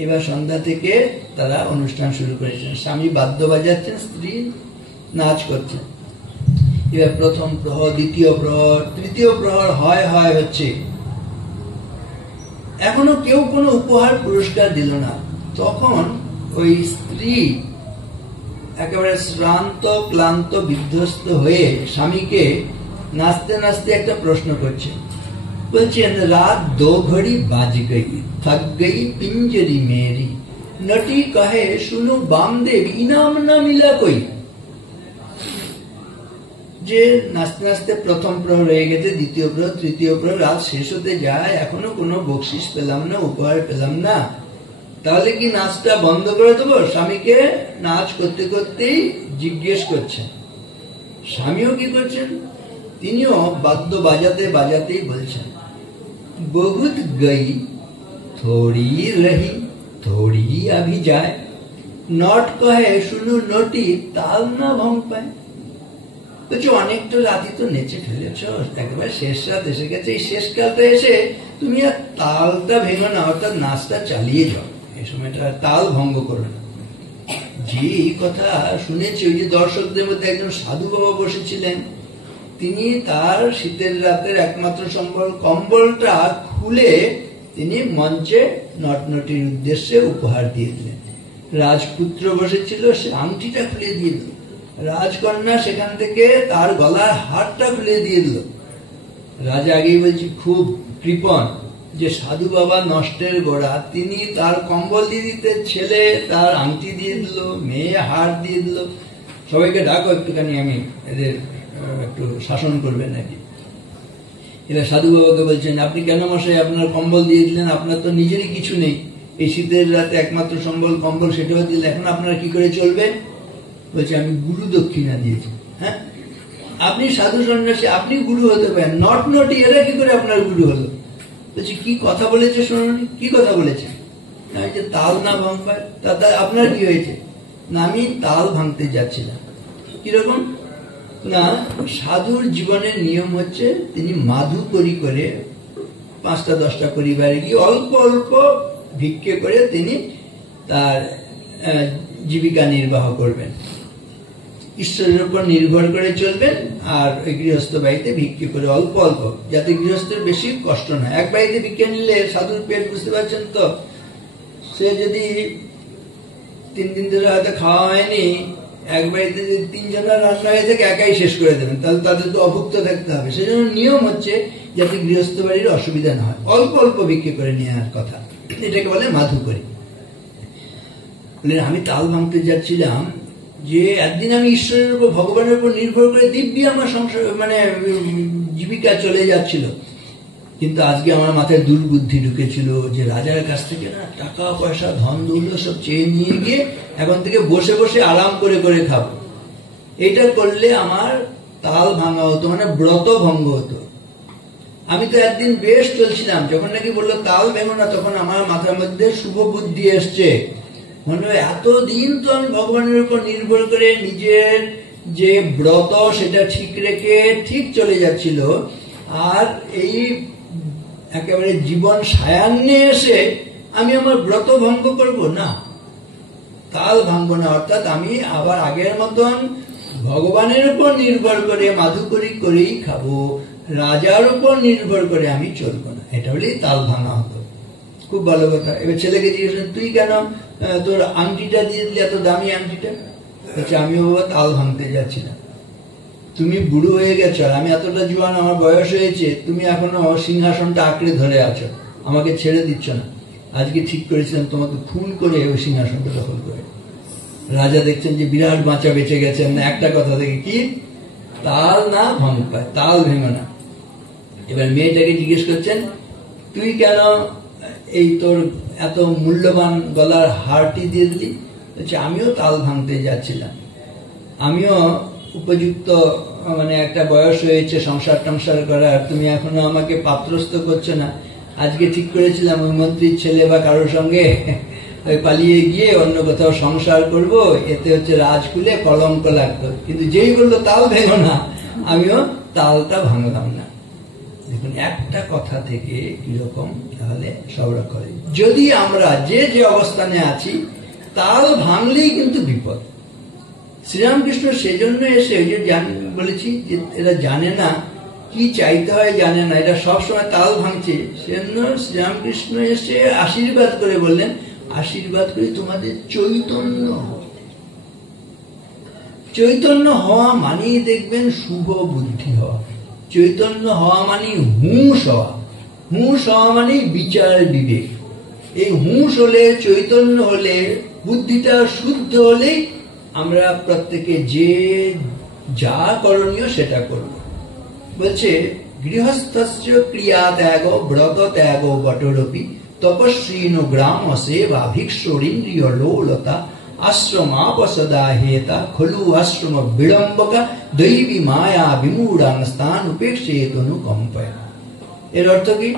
এবার সন্ধ্যা থেকে তারা অনুষ্ঠান শুরু করেছেন। স্বামী বাদ্য বাজাচ্ছেন, স্ত্রী নাচ করছেন। এবার প্রথম প্রহর, দ্বিতীয় প্রহর, তৃতীয় প্রহর হয় হচ্ছে, এখনো কেউ কোনো উপহার পুরস্কার দিল না। তখন ওই স্ত্রী একেবারে শ্রান্ত ক্লান্ত বিধ্বস্ত হয়ে স্বামীকে নাচতে নাচতে একটা প্রশ্ন করছে। বলছেন, রাত 2 ঘড়ি বাজ গই, থক গই পিঞ্জরি মেরি, নটি কহে শুনো বামদেব, ইনাম না মিলা কই। যে নাচতে নাচতে প্রথম প্রহর হয়ে গেছে, দ্বিতীয় প্রহর, তৃতীয় প্রহর, রাত শেষ হতে যায়, এখনো কোনো বকশিস পেলাম না, উপহার পেলাম না, তাহলে কি নাচটা বন্ধ করে দেবো? স্বামীকে নাচ করতে করতেই জিজ্ঞেস করছেন। স্বামীও কি করছেন, তিনিও বাদ্য বাজাতে বাজাতেই বলছেন, বহুত গই থোড়ি রহি, থোড়ি আভি যায়, নট কহে শুনু নটি, তাল না ভং পায়। বলছো, অনেক তো রাতি তো নেচে ফেলেছ, একেবারে শেষ রাত এসে গেছে, এই শেষ কালটা এসে তুমি আর তালটা ভেঙো না, অর্থাৎ নাচটা চালিয়ে যাও, এই সময়টা তাল ভঙ্গ করো না। যে কথা শুনেছি, ওই যে দর্শকদের মধ্যে একজন সাধু বাবা বসেছিলেন, তিনি তার শীতের রাতের একমাত্র সম্বল কম্বলটা খুলে তিনি মঞ্চে নটনটির উদ্দেশ্যে উপহার দিয়ে দিলেন। রাজপুত্র বসেছিল, সে আংটিটা খুলে দিয়ে দিল। রাজকন্যা সেখান থেকে তার গলার হারটা খুলে দিয়ে দিল। রাজা আগেই বলছি খুব কৃপণ, যে সাধু বাবা নষ্টের গোড়া, তিনি তার কম্বল দিয়ে দিতে, ছেলে তার আংটি দিয়ে দিল, মেয়ে হার দিয়ে দিল। সবাইকে ডাকো একটুখানি, আমি এদের একটু শাসন করবেন নাকি। এবার সাধু বাবাকে বলছেন, আপনি কেন মশাই আপনার কম্বল দিয়ে দিলেন? আপনার তো নিজেরই কিছু নেই, এই শীতের রাতে একমাত্র সম্বল কম্বল, সেটাও দিলে, এখন আপনার কি করে চলবে? বলছে, আমি গুরু দক্ষিণা দিয়েছি। হ্যাঁ, আপনি সাধু সন্ন্যাসী, আপনি গুরু হতে পারেন, নটি এরা কি করে আপনার গুরু হলো? বলছি, কি কথা বলেছে শোনি, কি কথা বলেছে? না, যে তাল না ভাঙ পায়, তাতে আপনার কি হয়েছে? না, আমি তাল ভাঙতে যাচ্ছিলাম। কিরকম না, সাধুর জীবনের নিয়ম হচ্ছে, তিনি মাধু করি করে 5টা-10টা পরিবারে গিয়ে অল্প অল্প ভিক্ষে করে তিনি তার জীবিকা নির্বাহ করবেন, ঈশ্বরের উপর নির্ভর করে চলবেন। আর ওই গৃহস্থ বাড়িতে ভিক্ষে করে অল্প অল্প, যাতে গৃহস্থের বেশি কষ্ট না। এক বাড়িতে ভিক্ষে নিলে সাধুর পেট, বুঝতে পারছেন তো, সে যদি 3 দিন ধরে হয়তো খাওয়া হয়নি, এক বাড়িতে যদি 3 জনের রান্না হয়ে থাকে, একাই শেষ করে দেবেন, তাহলে তাদের তো অভুক্ত থাকতে হবে। সেজন্য নিয়ম হচ্ছে যাতে গৃহস্থ বাড়ির অসুবিধা না হয়, অল্প অল্প ভিক্ষে করে নেওয়ার কথা, এটাকে বলে মাধু করি। বললেন আমি তাল ভাঙতে যাচ্ছিলাম যে একদিন আমি ঈশ্বরের উপর ভগবানের উপর নির্ভর করে দিব্যি আমার সংসার মানে জীবিকা চলে যাচ্ছিল, কিন্তু আজকে আমার মাথায় দুর্বুদ্ধি ঢুকেছিল যে রাজার কাছ থেকে না টাকা পয়সা ধন দৌলত সব চেয়ে নিয়ে গিয়ে এখন থেকে বসে বসে আরাম করে করে খাবো। এটা করলে আমার তাল ভাঙা হতো, মানে ব্রত ভঙ্গ হতো। আমি তো একদিন বেশ চলছিলাম, যখন নাকি বললো তাল ভেঙো না, তখন আমার মাথার মধ্যে শুভ বুদ্ধি এসছে। মনে হয় এতদিন তো আমি ভগবানের উপর নির্ভর করে নিজের যে ব্রত সেটা ঠিক রেখে ঠিক চলে যাচ্ছিল, আর এই একেবারে জীবন সায়ান্নে এসে আমি আমার ব্রত ভঙ্গ করব না, তাল ভাঙবো না। অর্থাৎ আমি আবার আগের মতন ভগবানের উপর নির্ভর করে মাধুকরী করেই খাবো, রাজার উপর নির্ভর করে আমি চলবো না। এটা হলেই তাল ভাঙা হতো। খুব ভালো কথা। এবার ছেলেকে জিজ্ঞেস তুই কেন তোর আংটিটা দিয়ে দিলি, এত দামি আংটিটা? বলছে আমি বাবা তাল ভাঙতে যাচ্ছিলাম। তুমি বুড়ো হয়ে গেছো, আর আমি এতটা জোয়ান, আমার বয়স হয়েছে, তুমি এখনো সিংহাসনটা আঁকড়ে ধরে আছো, আমাকে ছেড়ে দিচ্ছ না। আজকে ঠিক করেছিলাম তোমাকে খুন করে ওই সিংহাসনটা দখল করে। রাজা দেখছেন যে বিরাট বাঁচা বেঁচে গেছেন, একটা কথা থেকে কি তাল না ভঙ্গ পায়, তাল ভেঙো না। এবার মেয়েটাকে জিজ্ঞেস করছেন তুই কেন এই তোর এত মূল্যবান গলার হারটি দিয়ে দিলি? বলছে আমিও তাল ভাঙতে যাচ্ছিলাম, আমিও উপযুক্ত মানে একটা বয়স হয়েছে সংসার টংসার করার, তুমি এখনো আমাকে পাত্রস্থ করছো না। আজকে ঠিক করেছিলাম ওই মন্ত্রীর ছেলে বা কারোর সঙ্গে পালিয়ে গিয়ে অন্য কোথাও সংসার করব, এতে হচ্ছে রাজকুলে কলঙ্ক লাগতো। কিন্তু যেই বললো তাল ভেঙো না, আমিও তালটা ভাঙলাম না। দেখুন একটা কথা থেকে কিরকম তাহলে সব রকম। যদি আমরা যে যে অবস্থানে আছি তাল ভাঙলেই কিন্তু বিপদ। শ্রীরামকৃষ্ণ সেজন্য এসে ওই যে বলেছি যে এরা জানে না কি চাইতে হয়, জানে না, এরা সবসময় তাল ভাঙছে। সেজন্য শ্রীরামকৃষ্ণ এসে আশীর্বাদ করে বললেন আশীর্বাদ করে তোমাদের চৈতন্য হও। চৈতন্য হওয়া মানেই দেখবেন শুভ বুদ্ধি হওয়া। চৈতন্য হওয়া মানে হুঁশ হওয়া। হুঁশ হওয়া মানে বিচার বিবেক। এই হুঁশ হলে, চৈতন্য হলে, বুদ্ধিটা শুদ্ধ হলেই আমরা প্রত্যেকে যে যা করণীয় সেটা করব। বলছে গৃহস্থস্য ক্রিয়া ত্যাগ ব্রত ত্যাগ বটরপি তপস্বীন গ্রাম সেবা ভিক্ষুরিন্দ্রিয় লোলতা আশ্রমাপসদা হেতা খলু আশ্রম বিড়ম্বকা দৈবী মায়া বিমূঢ়াং স্থান উপেক্ষেতনুকম্পয়া। এর অর্থ কি?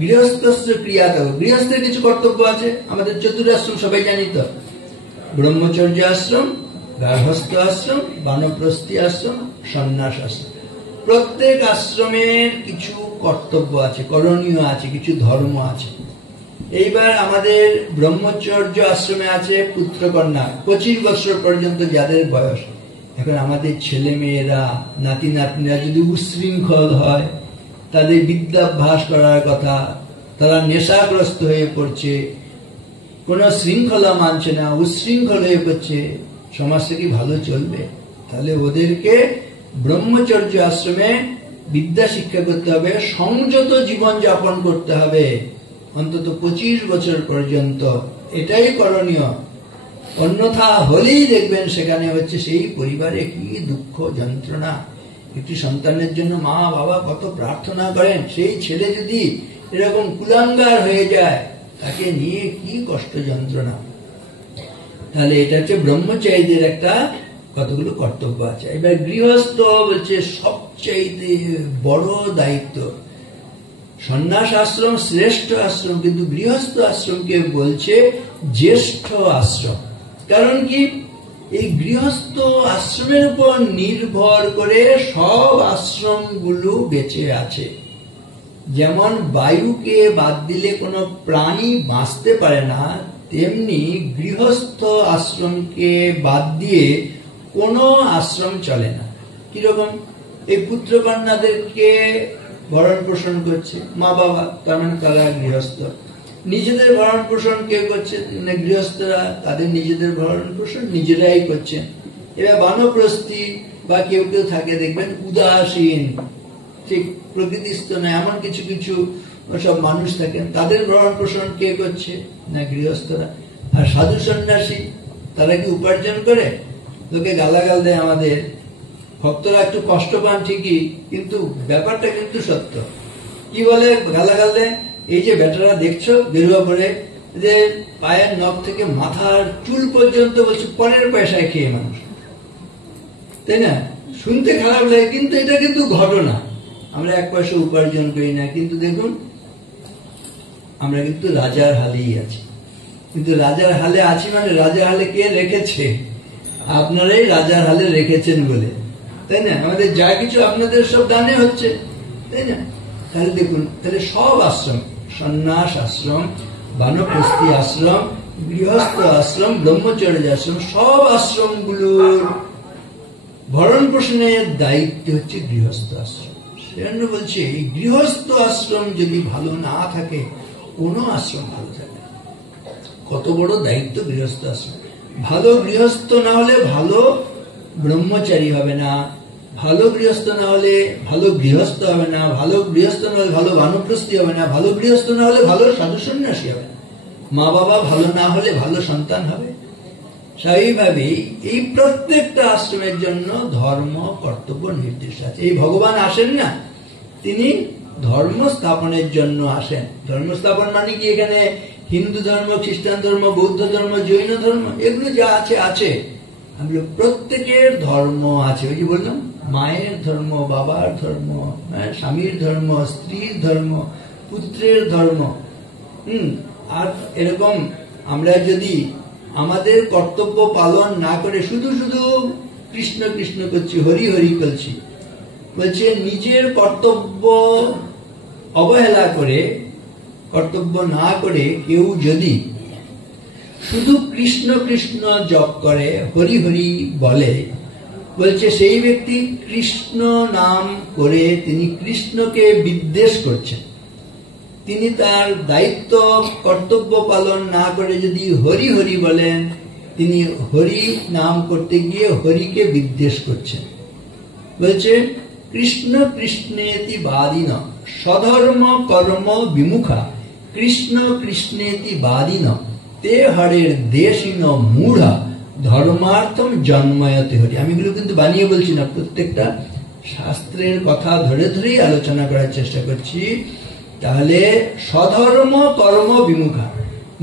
গৃহস্থস্য ক্রিয়া ত্যাগ, গৃহস্থের কিছু কর্তব্য আছে, আমাদের চতুরাশ্রম সবাই জানি তো, ব্রহ্মচর্য আশ্রম, গার্হস্থ আশ্রম, বানপ্রস্থি আশ্রম, সন্ন্যাস আশ্রম। প্রত্যেক আশ্রমের কিছু কর্তব্য আছে, করণীয় আছে, কিছু ধর্ম আছে। এইবার আমাদের ব্রহ্মচর্য আশ্রমে আছে পুত্রকন্যা 25 বছর পর্যন্ত যাদের বয়স। এখন আমাদের ছেলে মেয়েরা নাতি নাতনিরা যদি উচ্ছৃঙ্খল হয়, তাদের বিদ্যাভ্যাস করার কথা, তারা নেশাগ্রস্ত হয়ে পড়ছে, কোন শৃঙ্খলা মানছে না, উচ্ছৃঙ্খল হয়ে পড়ছে, সমাজটা কি ভালো চলবে? তাহলে ওদেরকে ব্রহ্মচর্য আশ্রমে বিদ্যা শিক্ষা করতে হবে, সংযত জীবন যাপন করতে হবে অন্তত 25 বছর পর্যন্ত। এটাই করণীয়। অন্যথা হলেই দেখবেন সেখানে হচ্ছে সেই পরিবারে কি দুঃখ যন্ত্রণা। একটি সন্তানের জন্য মা বাবা কত প্রার্থনা করেন, সেই ছেলে যদি এরকম কুলাঙ্গার হয়ে যায় তাকে নিয়ে কি কষ্ট যন্ত্রণা। তাহলে এটা হচ্ছে ব্রহ্মচারীদের একটা কতগুলো কর্তব্য আছে। এবার গৃহস্থ বলছে সবচাইতে বড় দায়িত্ব। সন্ন্যাস আশ্রম শ্রেষ্ঠ আশ্রম, কিন্তু গৃহস্থ আশ্রমকে বলছে জ্যেষ্ঠ আশ্রম। কারণ কি? এই গৃহস্থ আশ্রমের উপর নির্ভর করে সব আশ্রমগুলো বেঁচে আছে। যেমন বায়ুকে বাদ দিলে কোনো প্রাণী বাঁচতে পারে না, তেমনি গৃহস্থ আশ্রমকে বাদ দিয়ে কোনো আশ্রম চলে না। কিরকম? এই পুত্রকন্যাদেরকে ভরণ পোষণ করছে মা বাবা, তার মানে তারা গৃহস্থ। নিজেদের ভরণ পোষণ কে করছে? গৃহস্থরা তাদের নিজেদের ভরণ পোষণ নিজেরাই করছেন। এবার বানপ্রস্থি বা কেউ কেউ থাকে দেখবেন উদাসীন, ঠিক প্রকৃতিস্থ না, এমন কিছু কিছু সব মানুষ থাকেন, তাদের ভরণ পোষণ কে করছে? না গৃহস্থরা। আর সাধু সন্ন্যাসী তারা কি উপার্জন করে? লোকে গালাগাল দেয় আমাদের, ভক্তরা একটু কষ্ট পান ঠিকই, কিন্তু ব্যাপারটা কিন্তু সত্য। কি বলে গালাগাল দেয়? এই যে বেটারা দেখছো গেরুয়া পরে, যে পায়ের নখ থেকে মাথার চুল পর্যন্ত বলছে পরের পয়সায় খেয়ে মানুষ, তাই না? শুনতে খারাপ লাগে, কিন্তু এটা কিন্তু ঘটনা। আমরা 1 পয়সা উপার্জন করি না, কিন্তু দেখুন আমরা কিন্তু রাজার হালেই আছি। কিন্তু রাজার হালে আছি মানে রাজার হালে কে রেখেছে? আপনারাই রাজার হালে রেখেছেন বলে, তাই না? আমাদের যা কিছু আপনাদের সব দানে হচ্ছে, তাই না? তাহলে দেখুন, তাহলে সব আশ্রম, সন্ন্যাস আশ্রম, বানপ্রস্থি আশ্রম, গৃহস্থ আশ্রম, ব্রহ্মচর্য আশ্রম, সব আশ্রমগুলোর ভরণ পোষণের দায়িত্ব হচ্ছে গৃহস্থ আশ্রম। সেজন্য বলছে এই গৃহস্থ আশ্রম যদি ভালো না থাকে, কোন আশ্রম ভালো থাকে না। কত বড় দায়িত্ব গৃহস্থ আশ্রম। ভালো গৃহস্থ না হলে ভালো ব্রহ্মচারী হবে না, ভালো গৃহস্থ না হলে ভালো গৃহস্থ হবে না, ভালো গৃহস্থ না হলে ভালো বানপ্রস্থি হবে না, ভালো গৃহস্থ না হলে ভালো সাধু সন্ন্যাসী হবে না, মা বাবা ভালো না হলে ভালো সন্তান হবে। স্বাভাবিকভাবে এই প্রত্যেকটা আশ্রমের জন্য ধর্ম কর্তব্য নির্দেশ আছে। এই ভগবান আসেন না, তিনি ধর্ম স্থাপনের জন্য আসেন। ধর্ম স্থাপন মানে কি এখানে হিন্দু ধর্ম, খ্রিস্টান ধর্ম, বৌদ্ধ ধর্ম, জৈন ধর্ম, এগুলো যা আছে আছে। আমি প্রত্যেকের ধর্ম আছে। ওই যে বললাম, মায়ের ধর্ম, বাবার ধর্ম, স্বামীর ধর্ম, স্ত্রীর ধর্ম, পুত্রের ধর্ম। আর এরকম আমরা যদি আমাদের কর্তব্য পালন না করে শুধু শুধু কৃষ্ণ কৃষ্ণ করছি, হরি হরি করছি, বলছে নিজের কর্তব্য অবহেলা করে, কর্তব্য না করে কেউ যদি শুধু কৃষ্ণ কৃষ্ণ জপ করে, হরি হরি বলে, বলছে সেই ব্যক্তি কৃষ্ণ নাম করে তিনি কৃষ্ণকে বিদ্বেষ করছেন। তিনি তার দায়িত্ব কর্তব্য পালন না করে যদি হরি হরি বলেন, তিনি হরি নাম করতে গিয়ে হরিকে বিদ্বেষ করছেন। বলছে কৃষ্ণ কৃষ্ণেতি বাদিন স্বধর্ম কর্ম বিমুখা কৃষ্ণ কৃষ্ণেতি বাদিন তে হরের দেশিন মূঢ়া ধর্মার্থম জন্ময়তে হরি। আমি এগুলো কিন্তু বানিয়ে বলছি না, প্রত্যেকটা শাস্ত্রের কথা ধরে ধরেই আলোচনা করার চেষ্টা করছি। তাহলে স্বধর্ম কর্ম বিমুখা,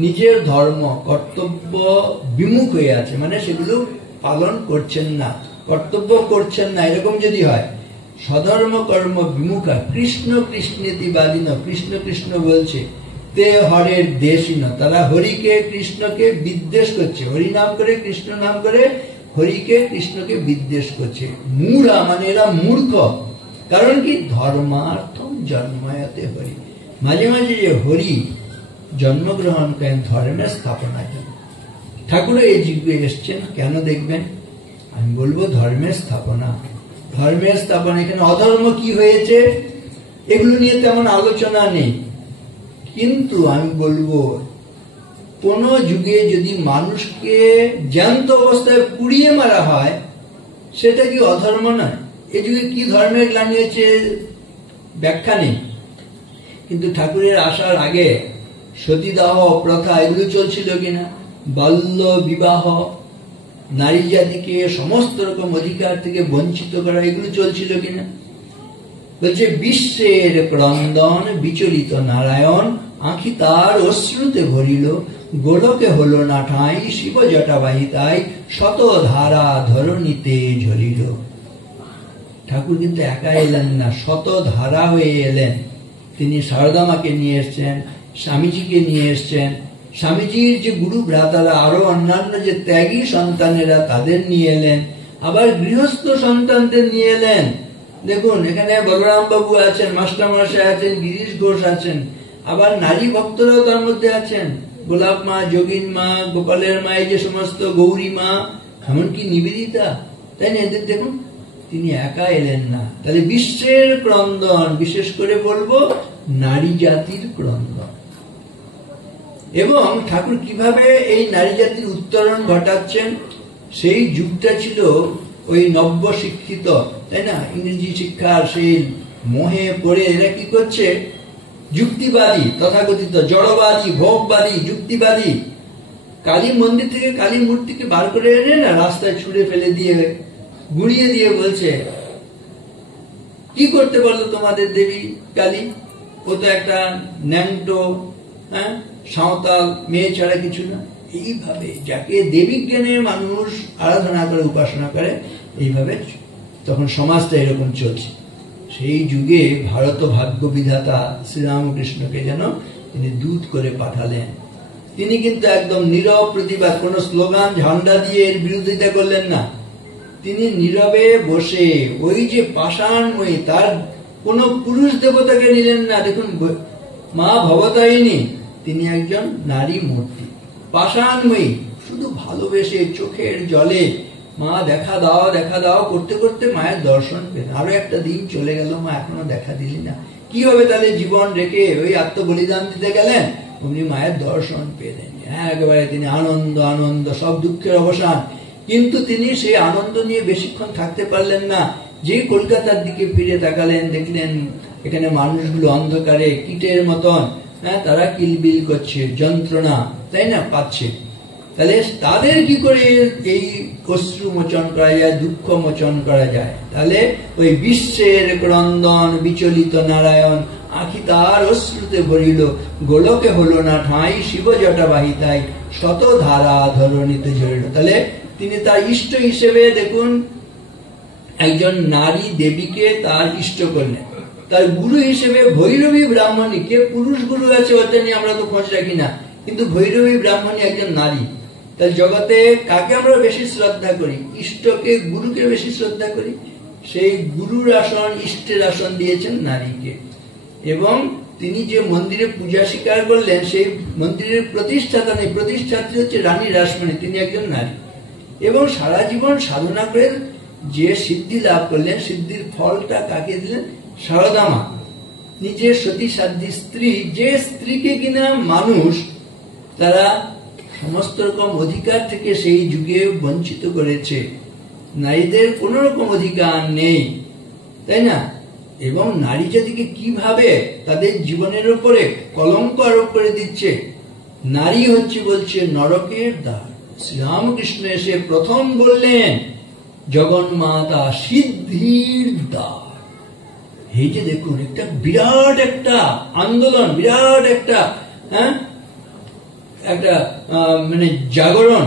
নিজের ধর্ম কর্তব্য বিমুখ হয়ে আছে, মানে সেগুলো পালন করছেন না, কর্তব্য করছেন না, এরকম যদি হয়, স্বধর্ম কর্ম বিমুখা কৃষ্ণ কৃষ্ণেতি বাদিন, কৃষ্ণ কৃষ্ণ বলছে, তে হরের দেশিন, তারা হরিকে কৃষ্ণকে বিদ্বেষ করছে, হরি নাম করে কৃষ্ণ নাম করে হরিকে কৃষ্ণকে বিদ্বেষ করছে। মূঢ়া মানে এরা মূর্খ। কারণ কি? ধর্মার্থম জন্ময়তে হরি। মাঝে মাঝে যে হরি জন্মগ্রহণ করেন ধর্মের স্থাপনার জন্য। ঠাকুর এই যুগে এসছেন কেন দেখবেন? আমি বলবো ধর্মের স্থাপনা। ধর্মের স্থাপনা, এখানে অধর্ম কি হয়েছে এগুলো নিয়ে তেমন আলোচনা নেই, কিন্তু আমি বলবো কোন যুগে যদি মানুষকে জ্যান্ত অবস্থায় পুড়িয়ে মারা হয়, সেটা কি অধর্ম নয়? এই যুগে কি ধর্মের গ্লানি হয়েছে ব্যাখ্যা নেই। কিন্তু ঠাকুরের আসার আগে সতীদাহ প্রথা এগুলো চলছিল কিনা, বাল্য বিবাহ, নারী জাতিকে সমস্ত রকম অধিকার থেকে বঞ্চিত করা, এগুলো চলছিল কিনা? বলছে বিশ্বের ক্রন্দন বিচলিত নারায়ণ আঁখি তার অশ্রুতে ভরিল, গোলকে হলো না ঠাঁই শিব জটাবাহী তাই শত ধারা ধরণীতে ঝরিল। ঠাকুর কিন্তু একা এলেন না, শত ধারা হয়ে এলেন। তিনি শারদা মাকে নিয়ে এসছেন, স্বামীজিকে নিয়ে এসছেন, স্বামীজির যে গুরু ভ্রাতারা আরো অন্যান্য যে ত্যাগী সন্তানেরা তাদের নিয়ে এলেন, আবার গৃহস্থ সন্তানদের নিয়ে এলেন। দেখুন এখানে বলরাম বাবু আছেন, মাস্টারমশাই আছেন, গিরিশ ঘোষ আছেন, আবার নারী ভক্তরাও তার মধ্যে আছেন, গোলাপ মা, যোগিন মা, গোপালের মা, এই যে সমস্ত গৌরী মা, এমনকি নিবেদিতা, তাই না? এদের দেখুন তিনি একা এলেন না। তাহলে বিশ্বের ক্রন্দন, বিশেষ করে বলবো নারী জাতির ক্রন্দন। এবং ঠাকুর কিভাবে এই নারী জাতির উত্তরণ ঘটাচ্ছেন, সেই যুগটা ছিল ওই নব্য শিক্ষিত, তাই না, ইংরেজি শিক্ষার সেই মোহে পড়ে এরা কি করছে, যুক্তিবাদী, তথাকথিত জড়বাদী, ভোগবাদী, যুক্তিবাদী, কালী মন্দির থেকে কালী মূর্তিকে বার করে এনে না রাস্তায় ছুঁড়ে ফেলে দিয়ে গুড়িয়ে দিয়ে বলছে, কি করতে পারলো তোমাদের দেবী কালী? ও তো একটা ন্যাংটো সাঁওতাল মেয়ে ছাড়া কিছু না। এইভাবে যাকে দেবী জ্ঞানের মানুষ আরাধনা করে উপাসনা করে, এইভাবে তখন সমাজটা এরকম চলছে। সেই যুগে ভারত ভাগ্য বিধাতা শ্রীরামকৃষ্ণকে যেন তিনি দূত করে পাঠালেন। তিনি কিন্তু একদম নীরব প্রতিবাদ, কোন স্লোগান ঝান্ডা দিয়ে এর বিরোধিতা করলেন না। তিনি নীরবে বসে ওই যে পাষাণময়ী, তার কোন পুরুষ দেবতাকে নিলেন না। দেখুন, মা ভবতারিণী তিনি একজন নারী মূর্তি, পাষাণময়ী, শুধু ভালোবেসে চোখের জলে মা দেখা দাও দেখা দাও করতে করতে মায়ের দর্শন পেলেন। আরো একটা দিন চলে গেল, মা এখনো দেখা দিলি না, কি হবে তাহলে? জীবন রেখে ওই আত্মবলিদান দিতে গেলেন, উনি মায়ের দর্শন পেলেন। একেবারে তিনি আনন্দ আনন্দ, সব দুঃখের অবসান। কিন্তু তিনি সেই আনন্দ নিয়ে বেশিক্ষণ থাকতে পারলেন না। যে কলকাতার দিকে ফিরে তাকালেন, দেখলেন এখানে মানুষগুলো অন্ধকারে কীটের মতন, তারা কিলবিল করছে, যন্ত্রণা, তাই না, পাচ্ছে। তাহলে তাদের কি করে এই অশ্রু মোচন করা যায়, দুঃখ মোচন করা যায়? তাহলে ওই বিশ্বের ক্রন্দন বিচলিত নারায়ণ, আখি তার অশ্রুতে ভরিল, গোলকে হলো না ঠাঁই, শিব জটা বাহিতাই, শত ধারা ধরণীতে ঝরিল। তাহলে তিনি তার ইষ্ট হিসেবে, দেখুন, একজন নারী দেবীকে তার ইষ্ট করলেন। তার গুরু হিসেবে ভৈরবী ব্রাহ্মণী, কে পুরুষ গুরু আছে ওটা নিয়ে আমরা তো খোঁজ রাখি না, কিন্তু ভৈরবী ব্রাহ্মণী একজন নারী। তার জগতে কাকে আমরা বেশি শ্রদ্ধা করি? ইষ্টকে, গুরুকে বেশি শ্রদ্ধা করি। সেই গুরুর আসন, ইষ্টের আসন দিয়েছেন নারীকে। এবং তিনি যে মন্দিরে পূজা স্বীকার করলেন, সেই মন্দিরের প্রতিষ্ঠাতা নেই, প্রতিষ্ঠাত্রী হচ্ছে রানী রাসমণি, তিনি একজন নারী। এবং সারা জীবন সাধনা করে যে সিদ্ধি লাভ করলেন, সিদ্ধির ফলটা কাকে দিলেন? শারদা মা, নিজের সতী সাধ্বী স্ত্রী, যে স্ত্রীকে কিনা মানুষ তারা সমস্ত রকম অধিকার থেকে সেই যুগে বঞ্চিত করেছে। নারীদের কোন রকম অধিকার নেই, তাই না? এবং নারী জাতিকে কিভাবে তাদের জীবনের উপরে কলঙ্ক আরোপ করে দিচ্ছে। নারী হচ্ছে, বলছে, নরকের দ্বার। শ্রীরামকৃষ্ণ এসে প্রথম বললেন, জগন্মাতা সিদ্ধির দ্বার। এই যে দেখুন, একটা বিরাট একটা আন্দোলন, বিরাট একটা মানে জাগরণ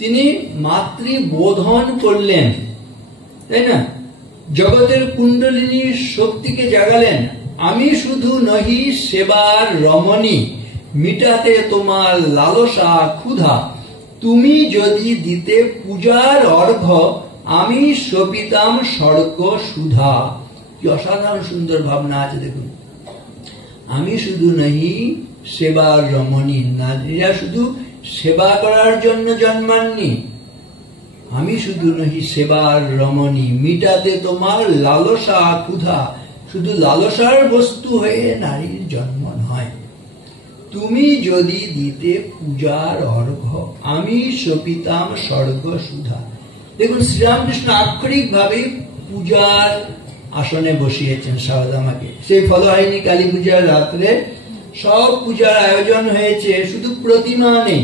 তিনি মাতৃবোধন করলেন, তাই না? জগতের কুণ্ডলিনী শক্তিকে জাগালেন। আমি শুধু নহি সেবার রমণী, মিটাতে তোমার লালসা ক্ষুধা, তুমি যদি দিতে পূজার অর্ঘ্য, আমি সপিতাম স্বর্গ সুধা। কি অসাধারণ সুন্দর ভাবনা আছে দেখুন। আমি শুধু নহি সেবার রমণী, নারীরা শুধু সেবা করার জন্য জন্মাননি। আমি শুধু নহি সেবার রমণী, মিটাতে তোমার লালসা ক্ষুধা, শুধু লালসার বস্তু হয়ে নারীর জন্ম নয়। তুমি যদি দিতে পূজার অর্ঘ্য, আমি সপিতাম স্বর্গ সুধা। দেখুন, শ্রীরামকৃষ্ণ আক্ষরিক ভাবে পূজার আসনে বসিয়েছেন শারদা মাকে। সেই ফল হয়নি কালী পূজার রাত্রে সব পূজার আয়োজন হয়েছে, শুধু প্রতিমা নেই।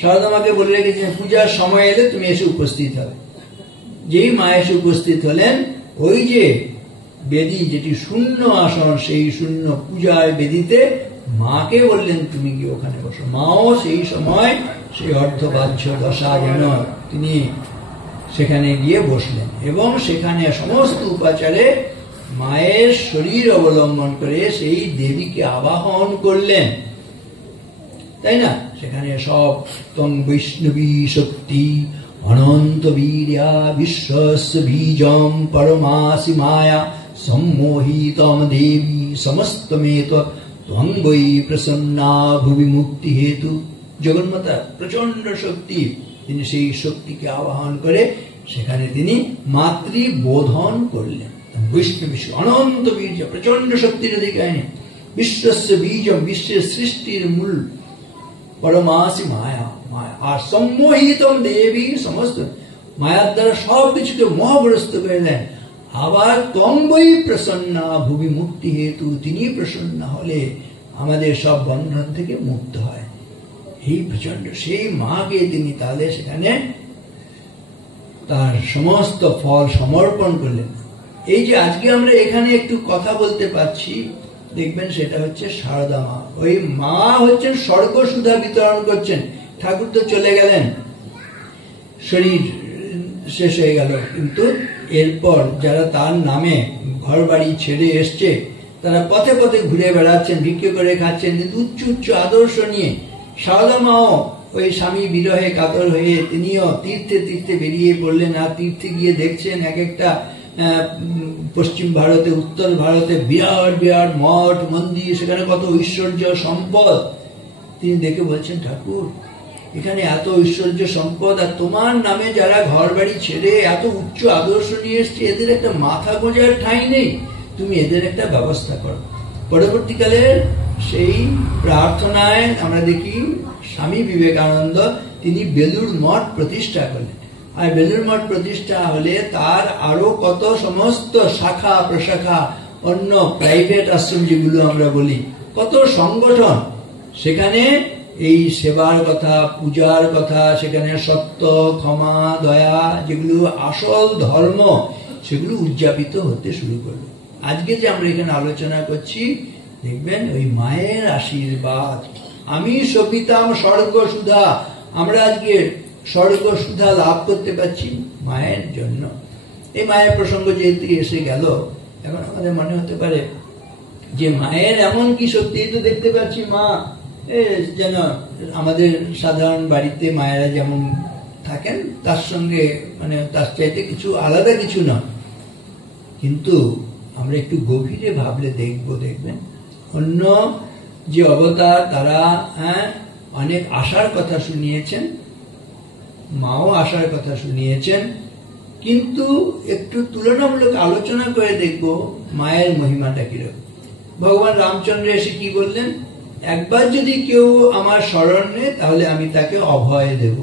শারদা মাকে বলে রেখেছেন, পূজার সময় এলে তুমি এসে উপস্থিত হবে। যেই মা এসে উপস্থিত হলেন, ওই যে বেদী, যেটি শূন্য আসন, সেই শূন্য পূজার বেদিতে মাকে বললেন, তুমি কি ওখানে বসো। মাও সেই সময় সেই অর্ধবাহ্য দশা যেন তিনি সেখানে গিয়ে বসলেন। এবং সেখানে সমস্ত উপাচারে মায়ের শরীর অবলম্বন করে সেই দেবীকে আবাহন করলেন, তাই না? সেখানে সব তং বৈষ্ণবী শক্তি অনন্ত বীর্যা বিশ্বস্য বীজম পরমাসি মায়া সম্মোহিতম দেবী সমস্তমেত ত্বং বৈ প্রসন্না ভুবি মুক্তি হেতু। জগন্মাতা প্রচন্ড শক্তি, তিনি সেই শক্তিকে আবাহন করে সেখানে তিনি মাতৃবোধন করলেন। বৈষ্ণবী অনন্ত বীর্য, প্রচন্ড শক্তির অধিকারিণী, বিশ্বস্য বীজম, বিশ্বের সৃষ্টির মূল, পরমাসি মায়া, মায়া আর সম্মোহিতম দেবী সমস্ত, মায়ার দ্বারা সবকিছুকে মোহগ্রস্ত করে নেন। আবার ত্বং বৈ প্রসন্না ভুবি মুক্তি হেতু, তিনি প্রসন্ন হলে আমাদের সব বন্ধন থেকে মুক্ত হয়। এই প্রচন্ড সেই মাকে তিনি তাহলে সেখানে তার সমস্ত ফল সমর্পণ করলেন। এই যে আজকে আমরা এখানে একটু কথা বলতে পারছি, দেখবেন সেটা হচ্ছে শারদা মা। ওই মা হচ্ছেন স্বর্গ সুধা বিতরণ করছেন। ঠাকুর তো চলে গেলেন, শরীর শেষ হয়ে গেল, কিন্তু এরপর যারা তার নামে ঘর বাড়ি ছেড়ে এসছে তারা পথে পথে ঘুরে বেড়াচ্ছেন, ভিক্ষে করে খাচ্ছেন, কিন্তু উচ্চ উচ্চ আদর্শ নিয়ে। শারদা মাও ওই স্বামী বিরহে কাতর হয়ে তিনিও তীর্থে তীর্থে বেরিয়ে পড়লেন। আর তীর্থে গিয়ে দেখছেন এক একটা পশ্চিম ভারতে, উত্তর ভারতে বিরাট বিরাট মঠ মন্দির, সেখানে কত ঐশ্বর্য সম্পদ। তিনি দেখে বলছেন, ঠাকুর এখানে এত ঐশ্বর্য সম্পদ, আর তোমার নামে যারা ঘর বাড়ি ছেড়ে এত উচ্চ আদর্শ নিয়ে এসছে, এদের একটা মাথা গোঁজার ঠাঁই নেই, তুমি এদের একটা ব্যবস্থা করো। পরবর্তীকালে সেই প্রার্থনায় আমরা দেখি স্বামী বিবেকানন্দ তিনি বেলুড় মঠ প্রতিষ্ঠা করলেন। আর বেলুড় মঠ প্রতিষ্ঠা হলে তার আরো কত সমস্ত শাখা প্রশাখা, অন্য প্রাইভেট আশ্রম যেগুলো আমরা বলি, কত সংগঠন, সেখানে এই সেবার কথা, পূজার কথা, সেখানে সত্য, ক্ষমা, দয়া, যেগুলো আসল ধর্ম, সেগুলো উদযাপিত হতে শুরু করলো। আজকে যে আমরা এখানে আলোচনা করছি, দেখবেন ওই মায়ের আশীর্বাদ। আমি সবিতাম স্বর্গ সুধা, আমরা আজকে স্বর্গ সুধা লাভ করতে পারছি মায়ের জন্য। এই মায়ের প্রসঙ্গ যেহেতু এসে গেল, এখন আমাদের মনে হতে পারে যে মায়ের এমন কি সত্যি তো দেখতে পাচ্ছি মা যেন আমাদের সাধারণ বাড়িতে মায়েরা যেমন থাকেন তার সঙ্গে মানে তার চাইতে কিছু আলাদা কিছু না। কিন্তু আমরা একটু গভীরে ভাবলে দেখবেন অন্য যে অবতার তারা অনেক আশার কথা শুনিয়েছেন, মাও আশার কথা শুনিয়েছেন, কিন্তু একটু তুলনামূলক আলোচনা করে দেখব মায়ের মহিমাটা কিরকম। ভগবান রামচন্দ্র এসে কি বললেন, একবার যদি কেউ আমার শরণ নেয় তাহলে আমি তাকে অভয় দেব।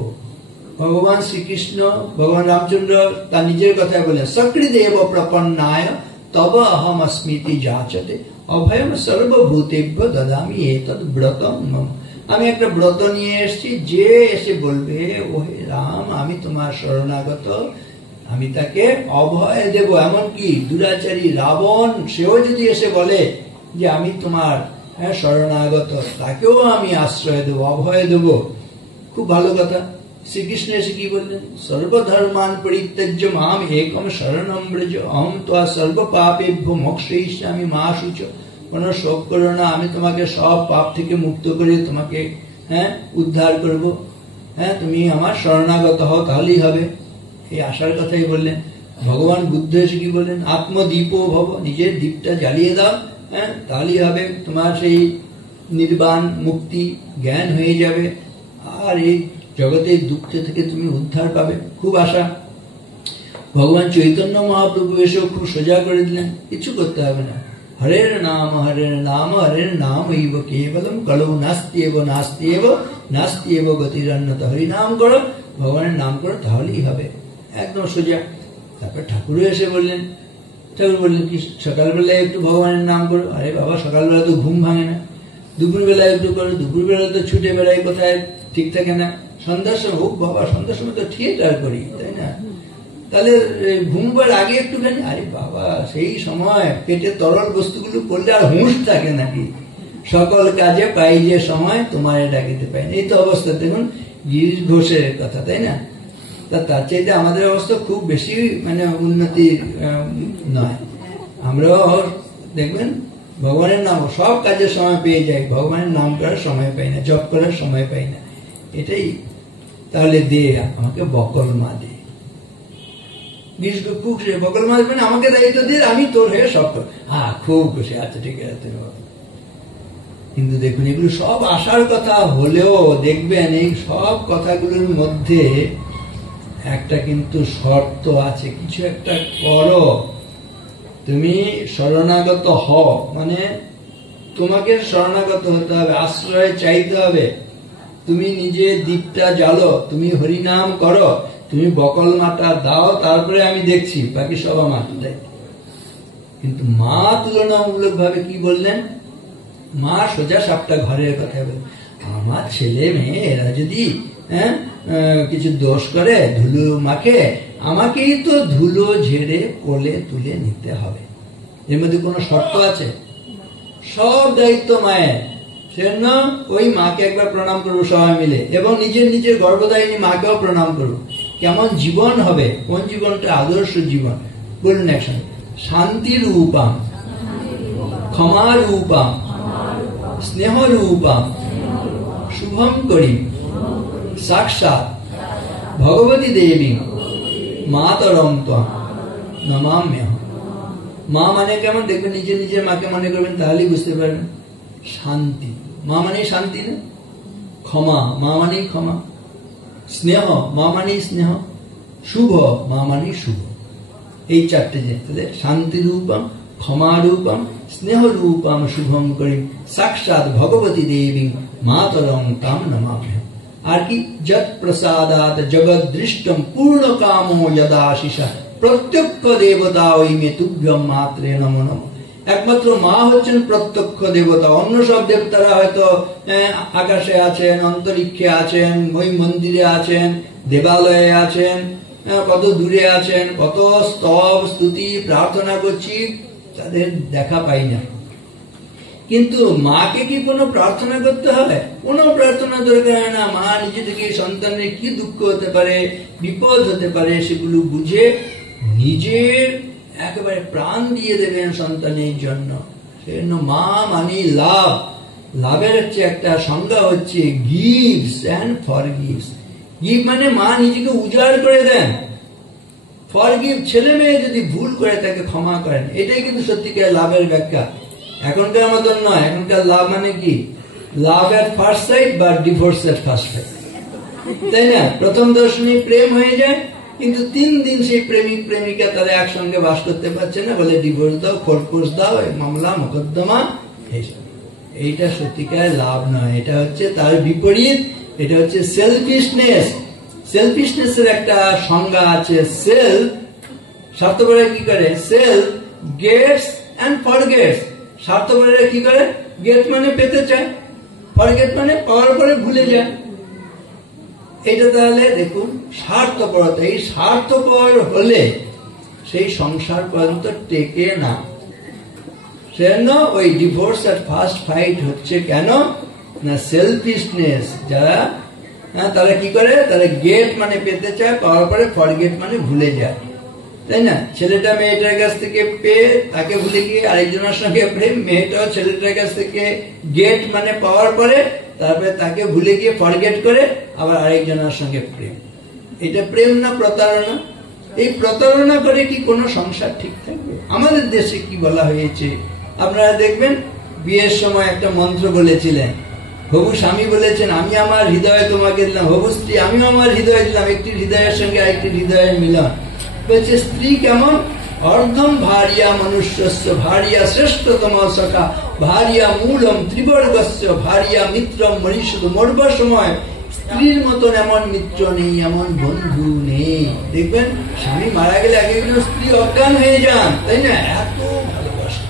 ভগবান শ্রীকৃষ্ণ, ভগবান রামচন্দ্র তার নিজের কথায় বলেন, সকৃদেব প্রপন্নায় তব অহম স্মৃতি যাচতে অভয়ম সর্বভূতেভ্য দদামি এতদ ব্রতম মম। আমি একটা ব্রত নিয়ে এসেছি, যে এসে বলবে ও হে রাম আমি তোমার শরণাগত, আমি তাকে অভয় দেব। এমনকি দুরাচারী রাবণ, সেও যদি এসে বলে যে আমি তোমার শরণাগত, তাকেও আমি আশ্রয় দেব, অভয় দেব। খুব ভালো কথা। শ্রীকৃষ্ণ এসে কি বললেন, সর্বধর্মান পরিত্যজ্য মাম একম শরণম ব্রজ অহম ত্বা সর্ব পাপেভ্য মোক্ষয়িষ্যামি মা শুচ। কোনো শোক করো না, আমি তোমাকে সব পাপ থেকে মুক্ত করে তোমাকে উদ্ধার করব, তুমি আমার শরণাগত হও, তাহলেই হবে। এই আশার কথাই বললেন। ভগবান বুদ্ধ এসে কি বললেন, আত্মদীপো ভব, নিজের দীপটা জ্বালিয়ে দাও, তাহলেই হবে, তোমার সেই নির্বাণ মুক্তি জ্ঞান হয়ে যাবে, আর এই জগতের দুঃখ থেকে তুমি উদ্ধার পাবে। খুব আশা। ভগবান চৈতন্য মহাপ্রভু এসেও খুব সোজা করে দিলেন, কিছু করতে হবে না। হরের নাম হরের নাম হরের নাম ইব কেবলম কলৌ নাস্তিয়েব নাস্তিয়েব নাস্তিয়েব গতিরন্যত। হরি নাম করো, ভগবানের নাম করো, তাহলেই হবে, একদম সোজা। তারপর ঠাকুরও এসে বললেন, ঠাকুর বললেন কি, সকালবেলায় একটু ভগবানের নাম করো। আরে বাবা, সকালবেলা তো ঘুম ভাঙে না। দুপুর বেলায় একটু করো, দুপুর বেলা তো ছুটে বেড়াই, কোথায় ঠিক থাকে না। সন্ধ্যার সময়, ও বাবা সন্ধ্যার সময় তো থিয়েটার করি, তাই না? তাহলে ঘুমবার আগে একটুখানি, আরে বাবা সেই সময় পেটে তরল বস্তুগুলো পড়লে আর হুঁশ থাকে নাকি? সকল কাজে পাই যে সময় তোমার ডাকিতে পাই না। এই তো অবস্থা। দেখুন গিরিশ ঘোষের কথা, তাই না? তার চাইতে আমাদের অবস্থা খুব বেশি মানে উন্নতি নয়। আমরাও দেখবেন ভগবানের নাম সব কাজের সময় পেয়ে যাই, ভগবানের নাম করার সময় পাই না, জপ করার সময় পাই না। এটাই তাহলে দে আমাকে বকল মা দে, বকল মা মানে আমাকে দায়িত্ব দিয়ে আমি তোর হয়ে সব কর। খুব খুশি, আচ্ছা ঠিক আছে। কিন্তু দেখুন এগুলো সব আশার কথা হলেও দেখবেন এই সব কথাগুলোর মধ্যে একটা কিন্তু শর্ত আছে, কিছু একটা করো। তুমি শরণাগত হও মানে তোমাকে শরণাগত হতে হবে, আশ্রয় চাইতে হবে। তুমি নিজে দীপটা জ্বালো, তুমি হরিনাম করো, তুমি বকল মাটা দাও, তারপরে আমি দেখছি বাকি সব আমার দায়িত্ব। কিন্তু মা তুলনামূলক ভাবে কি বললেন, মা সোজা সাপটা ঘরের কথা বলে, আমার ছেলে মেয়ে এরা যদি কিছু দোষ করে, ধুলো মাখে, আমাকেই তো ধুলো ঝেড়ে কোলে তুলে নিতে হবে। এর মধ্যে কোনো শর্ত আছে? সব দায়িত্ব মায়ের। সেজন্য ওই মাকে একবার প্রণাম করবো সবাই মিলে, এবং নিজের নিজের গর্ভদায়িনী মাকেও প্রণাম করবো। কেমন জীবন হবে, কোন জীবনটা আদর্শ জীবন বলুন একসঙ্গে। শান্তি রূপাম, ক্ষমা রূপাম, স্নেহ রূপাম, শুভম করি সাক্ষাৎ ভগবতী দেবী মাতরম ত্বং নমাম্যহম। মা মানে কেমন দেখবেন, নিজের নিজের মাকে মনে করবেন, তাহলেই বুঝতে পারবেন। শান্তি, মা মানেই শান্তি না? ক্ষমা, মা মানেই ক্ষমা। স্নেহ, মা মানেই স্নেহ। শুভ, মা মানেই শুভ। এই চারটে যেতে, শান্তি রূপম, ক্ষমা রূপম, স্নেহ রূপম, শুভম করি সাক্ষাৎ ভগবতী দেবী মাতরং তাম নমাম্যহম। আর কি? যৎ প্রসাদাৎ জগৎ দৃষ্টম পূর্ণ কামো যদাশিষা প্রত্যক্ষ দেবতা ওই মে তুভ্যম মাত্রে নমো নমঃ। একমাত্র মা হচ্ছেন প্রত্যক্ষ দেবতা। অন্য সব দেবতারা হয়তো আকাশে আছেন, অন্তরিক্ষে আছেন, ওই মন্দিরে আছেন, দেবালয়ে আছেন, কত দূরে আছেন, কত স্তব স্তুতি প্রার্থনা করছি, তাদের দেখা পাই না। কিন্তু মাকে কি কোনো প্রার্থনা করতে হবে? কোনো প্রার্থনা দরকার হয় না। মা নিজে থেকে সন্তানের কি দুঃখ হতে পারে, বিপদ হতে পারে, সেগুলো বুঝে নিজের একেবারে প্রাণ দিয়ে দেবেন সন্তানের জন্য। সেজন্য মা মানে লাভ। লাভের হচ্ছে একটা সংজ্ঞা হচ্ছে গিভস অ্যান্ড ফরগিভস। গিভ মানে মা নিজেকে উজাড় করে দেন। ফরগিভ, ছেলে মেয়ে যদি ভুল করে তাকে ক্ষমা করেন। এটাই কিন্তু সত্যিকার লাভের ব্যাখ্যা। এখনকার মতন নয়। এখনকার লাভ মানে কি? লাভ এট ফার্স্ট সাইট বা ডিভোর্স এট ফার্স্ট সাইট, তাই না? প্রথম দর্শনে প্রেম হয়ে যায়, কিন্তু 3 দিন সেই প্রেমিক প্রেমিকা তারা একসঙ্গে বাস করতে পারছে না, বলে ডিভোর্স দাও, খোরপোশ দাও, মামলা মোকদ্দমা। এইটা সত্যিকার লাভ নয়, এটা হচ্ছে তার বিপরীত। এটা হচ্ছে সেলফিশনেস। সেলফিশনেস এর একটা সংজ্ঞা আছে। সেলফ, স্বার্থপরের কি করে? Self gets and forgets. স্বার্থপরের কি করে? গেট মানে পেতে চায়, ফরগেট মানে পাওয়ার পরে ভুলে যায়। এটা তাহলে দেখুন স্বার্থপরতা। এই স্বার্থপর হলে সেই সংসার পর্যন্ত টেকে না। সেজন্য ওই ডিভোর্স এট ফার্স্ট ফাইট হচ্ছে কেন না? সেলফিশনেস। যারা তারা কি করে? তারা গেট মানে পেতে চায়, পাওয়ার পরে ফরগেট মানে ভুলে যায়, তাই না? ছেলেটা মেয়েটার কাছ থেকে পেয়ে তাকে ভুলে গিয়ে আরেকজনের সঙ্গে প্রেম, মেয়েটাও ছেলেটার কাছ থেকে গেট মানে পাওয়ার পরে তারপরে তাকে ভুলে গিয়ে ফরগেট করে আবার আরেকজনের সঙ্গে প্রেম। এটা প্রেম না প্রতারণা? এই প্রতারণা করে কি কোনো সংসার ঠিক থাকবে? আমাদের দেশে কি বলা হয়েছে আপনারা দেখবেন, বিয়ের সময় একটা মন্ত্র বলেছিলেন। হবু স্বামী বলেছেন, আমি আমার হৃদয়ে তোমাকে দিলাম। হবু স্ত্রী, আমিও আমার হৃদয়ে দিলাম। একটি হৃদয়ের সঙ্গে আরেকটি হৃদয়ের মিলন। বলছে স্ত্রী কেমন? অর্ধম ভারিয়া মনুষ্যস্য ভারিয়া শ্রেষ্ঠতম সখা ভারিয়া মূলম ত্রিবর্গস্য ভারিয়া মিত্রম মনীষুদ। মরবার সময় স্ত্রীর মতন এমন মিত্র নেই, এমন বন্ধু নেই। দেখবেন স্বামী মারা গেলে আগে স্ত্রী অজ্ঞান হয়ে যান, তাই না? এত ভালোবাসা,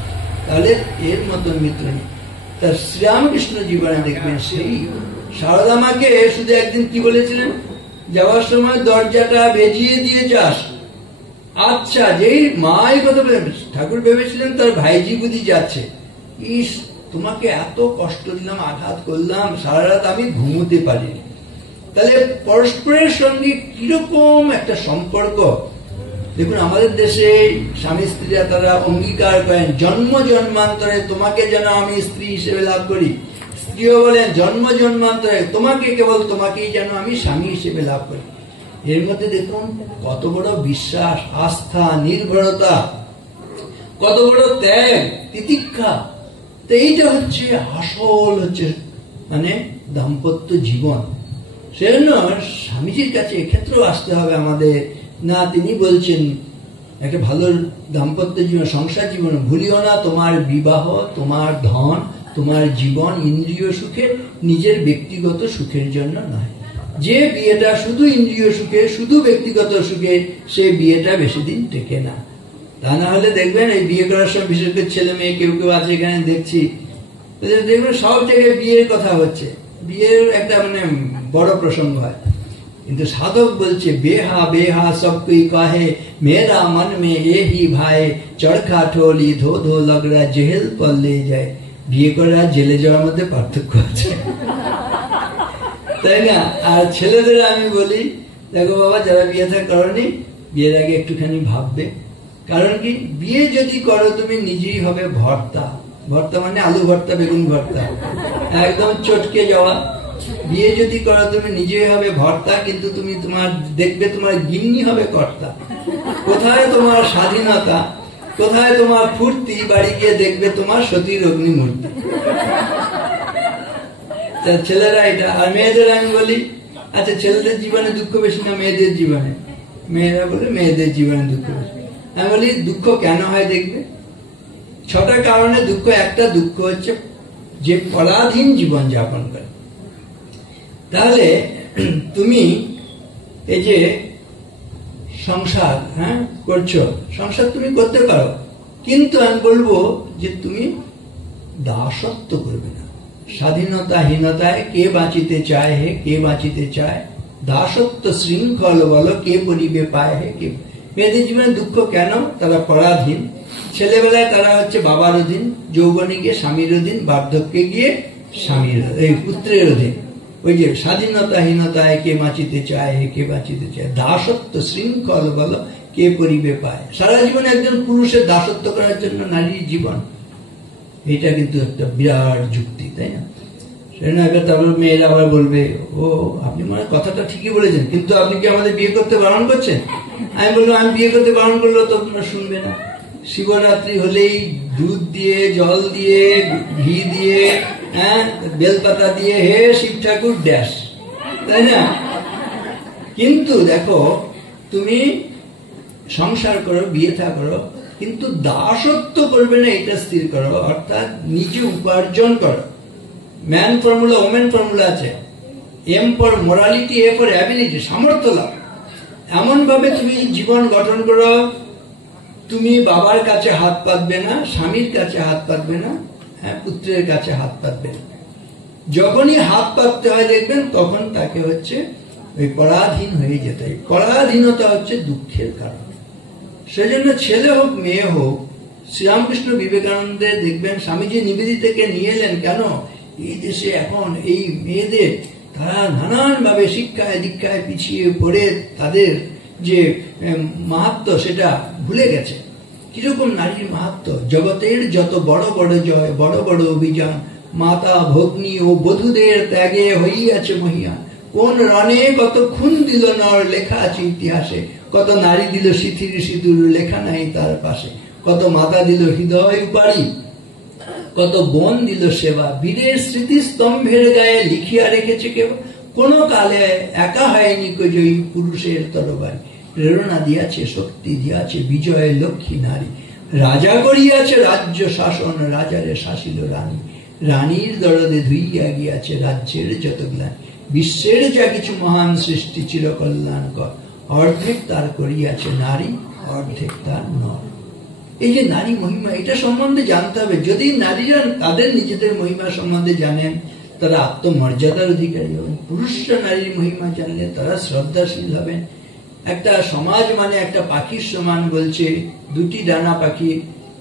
তাহলে এর মতন মিত্র নেই। তার শ্রীরামকৃষ্ণ জীবনে দেখবেন সেই সারদা মাকে শুধু একদিন কি বলেছিলেন? যাওয়ার সময় দরজাটা ভেজিয়ে দিয়ে যাস। আচ্ছা, যেই মা এই কথা বলে, ঠাকুর ভেবেছিলেন তার ভাইজি বুঝি যাচ্ছে। ইস, তোমাকে এত কষ্ট দিলাম, আঘাত করলাম, সারা রাত আমি ঘুমোতে পারিনি। তাহলে পরস্পরের সঙ্গে কিরকম একটা সম্পর্ক। দেখুন আমাদের দেশে স্বামী স্ত্রীরা তারা অঙ্গীকার করেন, জন্ম জন্মান্তরে তোমাকে যেন আমি স্ত্রী হিসেবে লাভ করি। স্ত্রীও বলেন, জন্ম জন্মান্তরে তোমাকে, কেবল তোমাকেই যেন আমি স্বামী হিসেবে লাভ করি। এর মধ্যে দেখুন কত বড় বিশ্বাস, আস্থা, নির্ভরতা, কত বড় ত্যাগ, তিতিক্ষা। তো এইটা হচ্ছে আসল হচ্ছে মানে দাম্পত্য জীবন। সেজন্য স্বামীজির কাছে এক্ষেত্রেও আসতে হবে আমাদের। না, তিনি বলছেন একটা ভালো দাম্পত্য জীবন, সংসার জীবন ভুলিও না তোমার বিবাহ তোমার ধন, তোমার জীবন ইন্দ্রিয় সুখে, নিজের ব্যক্তিগত সুখের জন্য নয়। যে বিয়েটা শুধু ইন্দ্রিয় সুখে, শুধু ব্যক্তিগত সুখে, সে বিয়েটা বেশি দিন টেকে না। তা না হলে দেখবেন এই বিয়ে করার সময় বিশেষ করে ছেলে মেয়ে কেউ কেউ আছে, এখানে দেখছি দেখবেন সব জায়গায় বিয়ের কথা হচ্ছে, বিয়ের একটা মানে বড় প্রসঙ্গ হয়, কিন্তু সাধক বলছে বেহা বেহা সব কই কাহে মেরা মন মে এহি ভাই চরখা ঠোলি ধো ধো লগরা জেহেল পল্লে যায়। বিয়ে করে আর জেলে যাওয়ার মধ্যে পার্থক্য আছে, তাই না? আর ছেলেদের আমি বলি, দেখো বাবা, যারা বিয়ে থা করনি, বিয়ের আগে একটুখানি ভাববে। কারণ কি, বিয়ে যদি করো তুমি নিজেই হবে ভর্তা। ভর্তা মানে আলু ভর্তা, বেগুন ভর্তা, একদম চটকে যাওয়া। বিয়ে যদি করো তুমি নিজেই হবে ভর্তা, কিন্তু তুমি তোমার দেখবে তোমার গিন্নি হবে কর্তা। কোথায় তোমার স্বাধীনতা, কোথায় তোমার ফুর্তি, বাড়ি গিয়ে দেখবে তোমার সতীর অগ্নিমূর্তি। ছেলেরা এটা। আর মেয়েদের আমি বলি, আচ্ছা ছেলেদের জীবনে দুঃখ বেশি না মেয়েদের জীবনে? মেয়েরা বলে মেয়েদের জীবনে দুঃখ বেশি। আমি বলি দুঃখ কেন হয় দেখবে, 6টা কারণে দুঃখ। একটা দুঃখ হচ্ছে যে পরাধীন জীবন যাপন করে। তাহলে তুমি এই যে সংসার করছো, সংসার তুমি করতে পারো, কিন্তু আমি বলবো যে তুমি দাসত্ব করবে না। স্বাধীনতাহীনতায় কে বাঁচিতে চায় হে, কে বাঁচিতে চায়? দাসত্ব শৃঙ্খল বলো কে পরিবে পায় হে কে। মেয়েদের জীবনে দুঃখ কেন? তারা পরাধীন। ছেলেবেলায় তারা হচ্ছে বাবার অধীন, যৌবনে গিয়ে স্বামীর অধীন, বার্ধক্যে গিয়ে স্বামীর এই পুত্রের অধীন। ওই যে স্বাধীনতাহীনতায় কে বাঁচিতে চায় হে কে বাঁচিতে চায়, দাসত্ব শৃঙ্খল বলো কে পরিবে পায়। সারা জীবনে একজন পুরুষের দাসত্ব করার জন্য নারীর জীবন, এটা কিন্তু একটা বিরাট যুক্তি, তাই না? তারপর মেয়েরা আবার বলবে, ও আপনি মনে কথাটা ঠিকই বলেছেন, কিন্তু আপনি কি আমাদের বিয়ে করতে বারণ করছেন? আমি বললাম, আমি বিয়ে করতে বারণ করলেও তো তোমরা শুনবে না। শিবরাত্রি হলেই দুধ দিয়ে, জল দিয়ে, ঘি দিয়ে, বেলপাতা দিয়ে, হে শিব ঠাকুর ড্যাশ, তাই না? কিন্তু দেখো, তুমি সংসার করো, বিয়ে থা করো, কিন্তু দাসত্ব করবে না, এটা স্থির করো। অর্থাৎ নিজে উপার্জন করো। ম্যান ফর্মুলা, ওমেন ফর্মুলা আছে। M for morality, A for ability, সামর্থ্য লাভ। এমন ভাবে তুমি জীবন গঠন করো, তুমি বাবার কাছে হাত পাতবে না, স্বামীর কাছে হাত পাতবে না, পুত্রের কাছে হাত পাতবে না। যখনই হাত পাততে হয় দেখবেন, তখন তাকে হচ্ছে ওই পরাধীন হয়ে যেতে হয়। পরাধীনতা হচ্ছে দুঃখের কারণ। সেজন্য ছেলে হোক মেয়ে হোক, শ্রীরামকৃষ্ণ বিবেকানন্দের দেখবেন স্বামীজি নিবেদিতাকে নিয়ে এলেন কেন? এই দেশে এখন এই মেয়েদের, তারা নানান ভাবে শিক্ষায় দীক্ষায় পিছিয়ে পড়ে তাদের যে মাহাত্ম্য সেটা ভুলে গেছে। কিরকম নারীর মাহাত্ম্য! জগতের যত বড় বড় জয়, বড় বড় অভিযান, মাতা ভগ্নী ও বধূদের ত্যাগে হইয়াছে মহিয়ান। কোন রণে কত খুন দিল নর, লেখা আছে ইতিহাসে। কত নারী দিল সিথির সিঁদুর, লেখা নাই তার পাশে। কত মাতা দিল হৃদয় উপাড়ি, কত বোন দিল সেবা। বীরের স্মৃতিস্তম্ভের গায়ে লিখিয়া রেখেছে কেউ, কোন কালে একা হয়নি জয়ী পুরুষের তরবারি। প্রেরণা দিয়াছে, শক্তি দিয়াছে বিজয় লক্ষ্মী নারী। রাজা করিয়াছে রাজ্য শাসন, রাজারে শাসিল রানী। রানীর দরদে ধুইয়া গিয়াছে রাজ্যের যত গ্লানি। বিশ্বের যা কিছু মহান সৃষ্টি চির কল্যাণকর, অর্ধেক তার করিয়াছে নারী, অর্ধেক তার নর। এই যে নারী মহিমা, এটা সম্বন্ধে জানতে হবে। যদি নারীরা তাদের নিজেদের মহিমা সম্বন্ধে জানেন, তারা আত্মমর্যাদার অধিকারী হবেন। পুরুষরা নারীর মহিমা জানলে তারা শ্রদ্ধাশীল হবেন। একটা সমাজ মানে একটা পাখির সমান বলছে, দুটি ডানা পাখি,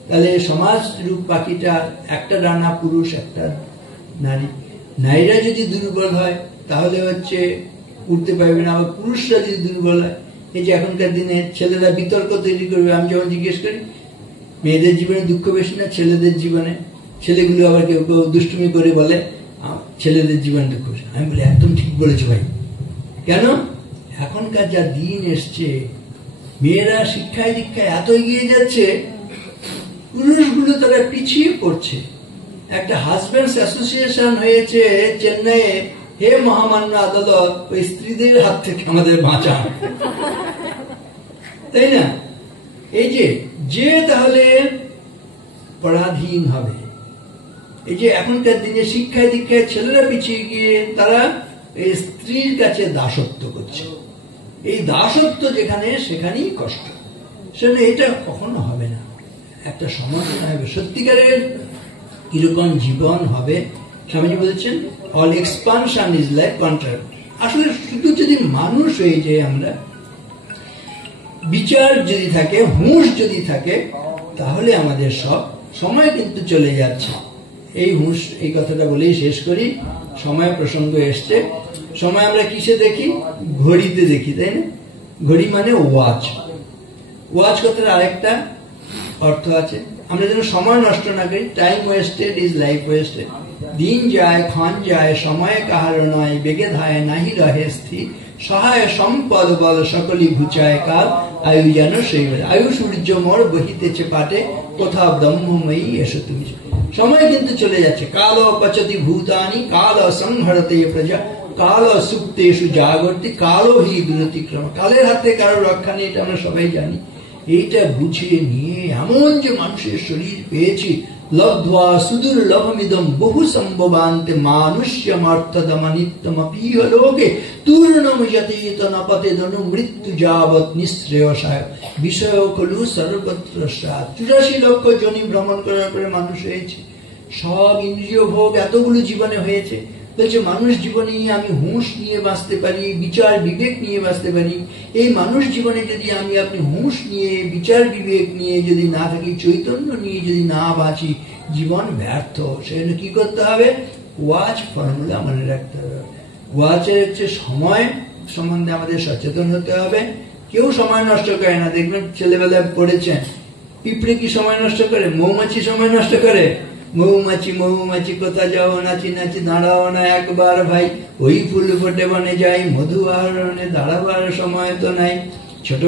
তাহলে সমাজ রূপ পাখিটা একটা ডানা পুরুষ, একটা নারী। নারীরা যদি দুর্বল হয় তাহলে হচ্ছে উঠতে পারবে না। আবার পুরুষরা যদি দুর্বল হয়, এই যে এখনকার দিনে ছেলেরা বিতর্ক তৈরি করবে। আমি যখন জিজ্ঞেস করি মেয়েদের জীবনে দুঃখ বেশি না ছেলেদের জীবনে, ছেলেগুলো আবার কেউ কেউ দুষ্টুমি করে বলে ছেলেদের জীবনে দুঃখ বেশি। আমি বলি একদম ঠিক বলেছো ভাই। কেন? এখনকার যা দিন এসছে, মেয়েরা শিক্ষায় দীক্ষায় এত এগিয়ে যাচ্ছে, পুরুষগুলো তারা পিছিয়ে পড়ছে। একটা হাজবেন্ডস অ্যাসোসিয়েশন হয়েছে চেন্নাইয়ে। হে মহামান্য আদালত, ওই স্ত্রীদের হাত থেকে আমাদের বাঁচান, তাই না? এই যে তাহলে পরাধীন হবে। এই যে এখনকার দিনে শিক্ষায় দীক্ষায় ছেলেরা পিছিয়ে গিয়ে তারা এই স্ত্রীর কাছে দাসত্ব করছে। এই দাসত্ব যেখানে, সেখানেই কষ্ট। সেখানে এটা কখনো হবে না। একটা সমাধান হবে। সত্যিকারের কিরকম জীবন হবে। স্বামীজি বলছেন all expansion is like contract. আসলে শুধু যদি মানুষ হয়ে যায় আমরা, বিচার যদি থাকে, হুঁশ যদি থাকে, তাহলে আমাদের সব সময় কিন্তু চলে যাচ্ছে। এই হুঁশ, এই কথাটা বলেই শেষ করি। সময় প্রসঙ্গ এসছে। সময় আমরা কিসে দেখি? ঘড়িতে দেখি, তাই না? ঘড়ি মানে ওয়াচ। ওয়াচ কথার আরেকটা অর্থ আছে, আমরা যেন সময় নষ্ট না করি। Time wasted is life wasted. দিন যায় ক্ষণ যায়, সময় কাহার নয়, বেগে ধায় নাহি রহে স্থির, সহায় সম্পদ বল সকলি ঘুচায় কাল, আয়ু যেন সেই আয়ু সূর্য মোর বহিতেছে পাটে, কোথাও ব্রহ্মময়ী এসো তুমি। সময় কিন্তু চলে যাচ্ছে। কাল পচতি ভূতানি, কাল সংহরতে প্রজা, কাল সুপ্তেষু জাগর্তি, কালো হি দুরতিক্রম। কালের হাতে কারো রক্ষা নেই, এটা আমরা সবাই জানি। এইটা বুঝিয়ে নিয়ে এমন যে মানুষের শরীর পেয়েছি, লব্ধ্বা সুদুর্লভমিদম বহু সম্ভবান্তে মানুষ্যমর্থদমনিত্যমপীহ লোকে তূর্ণম যতেতন পতেদনু মৃত্যু যাবৎ নিঃশ্রেয়সায় বিষয় খলু সর্বত্র সাত। 84 লক্ষ জনি ভ্রমণ করার পরে মানুষ হয়েছে, সব ইন্দ্রিয় ভোগ এতগুলো জীবনে হয়েছে। বলছে মানুষ জীবনে আমি হুঁশ নিয়ে বাঁচতে পারি, বিচার বিবেক নিয়ে বাঁচতে পারি। এই মানুষ জীবনে যদি আমি আপনি হুঁশ নিয়ে, বিচার বিবেক নিয়ে যদি না থাকি, চৈতন্য নিয়ে যদি না বাঁচি, জীবন ব্যর্থ। সেজন্য কি করতে হবে? ওয়াচ ফর্মুলা মনে রাখতে হবে। ওয়াচের হচ্ছে সময় সম্বন্ধে আমাদের সচেতন হতে হবে। কেউ সময় নষ্ট করে না। দেখবেন ছেলেবেলায় পড়েছেন, পিঁপড়ে কি সময় নষ্ট করে? মৌমাছি সময় নষ্ট করে? মৌমাছি মৌমাছি কোথা যাও, নাচি নাচি দাঁড়াও না একবার ভাই, ওই ফুল ফোটে বনে যাই, মধু আহরণে দাঁড়াবার সময় তো নাই। ছোট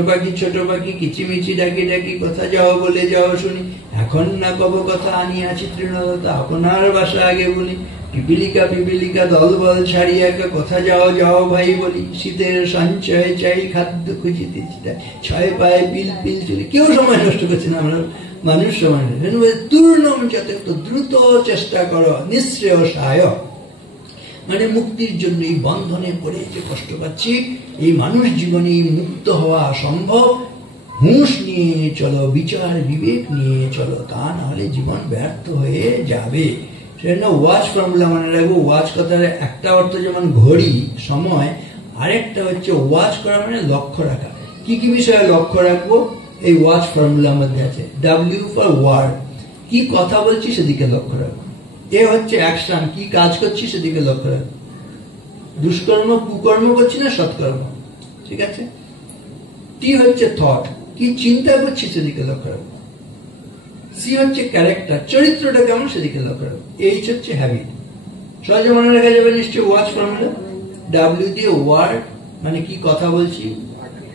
পাখি কিচিমিচি ডাকি ডাকি, কোথা যাও বলে যাও শুনি, এখন না কব কথা আনিয়াছি তৃণলতা, আপনার বাসা আগে বলি। পিপিলিকা দল বল ছাড়িয়া, কোথা যাও যাও ভাই বলি, শীতের সঞ্চয় চাই খাদ্য খুঁজিতেছি, 6 পায়ে পিল পিল চলি। কেউ সময় নষ্ট করছে না, আমরা মানুষ সময় নষ্ট। তূর্ণম যত দ্রুত চেষ্টা করো, নিঃশ্রেয়সায় মানে মুক্তির জন্য। এই বন্ধনে পড়ে যে কষ্ট পাচ্ছি, এই মানুষ জীবনে মুক্ত হওয়া সম্ভব। হুঁশ নিয়ে চলো, বিচার বিবেক নিয়ে চলো, তা না হলে জীবন ব্যর্থ হয়ে যাবে। সেজন্য ওয়াচ ফর্মুলা মনে রাখবো। ওয়াচ কথার একটা অর্থ যেমন ঘড়ি, সময়, আরেকটা হচ্ছে ওয়াচ করা মানে লক্ষ্য রাখা। কি কি বিষয়ে লক্ষ্য রাখবো? এই ওয়াচ ফর্মুলার মধ্যে আছে। ডাব্লিউ ফর ওয়ার্ড, কি কথা বলছি সেদিকে লক্ষ্য রাখবো। এ হচ্ছে অ্যাকশন, কি কাজ করছি সেদিকে লক্ষ্য রাখবো। দুষ্কর্ম কুকর্ম করছি না সৎকর্ম, ঠিক আছে? টি হচ্ছে থট, কি চিন্তা করছি সেদিকে লক্ষ্য রাখবো। সি হচ্ছে ক্যারেক্টার, চরিত্রটা কেমন সেদিকে লক্ষ্য রাখবো। এইচ হচ্ছে হ্যাবিট। সহজে মনে রাখা যাবে নিশ্চয়ই ওয়াচ ফর্মুলা। ডাব্লিউ দিয়ে ওয়ার্ড মানে কি কথা বলছি,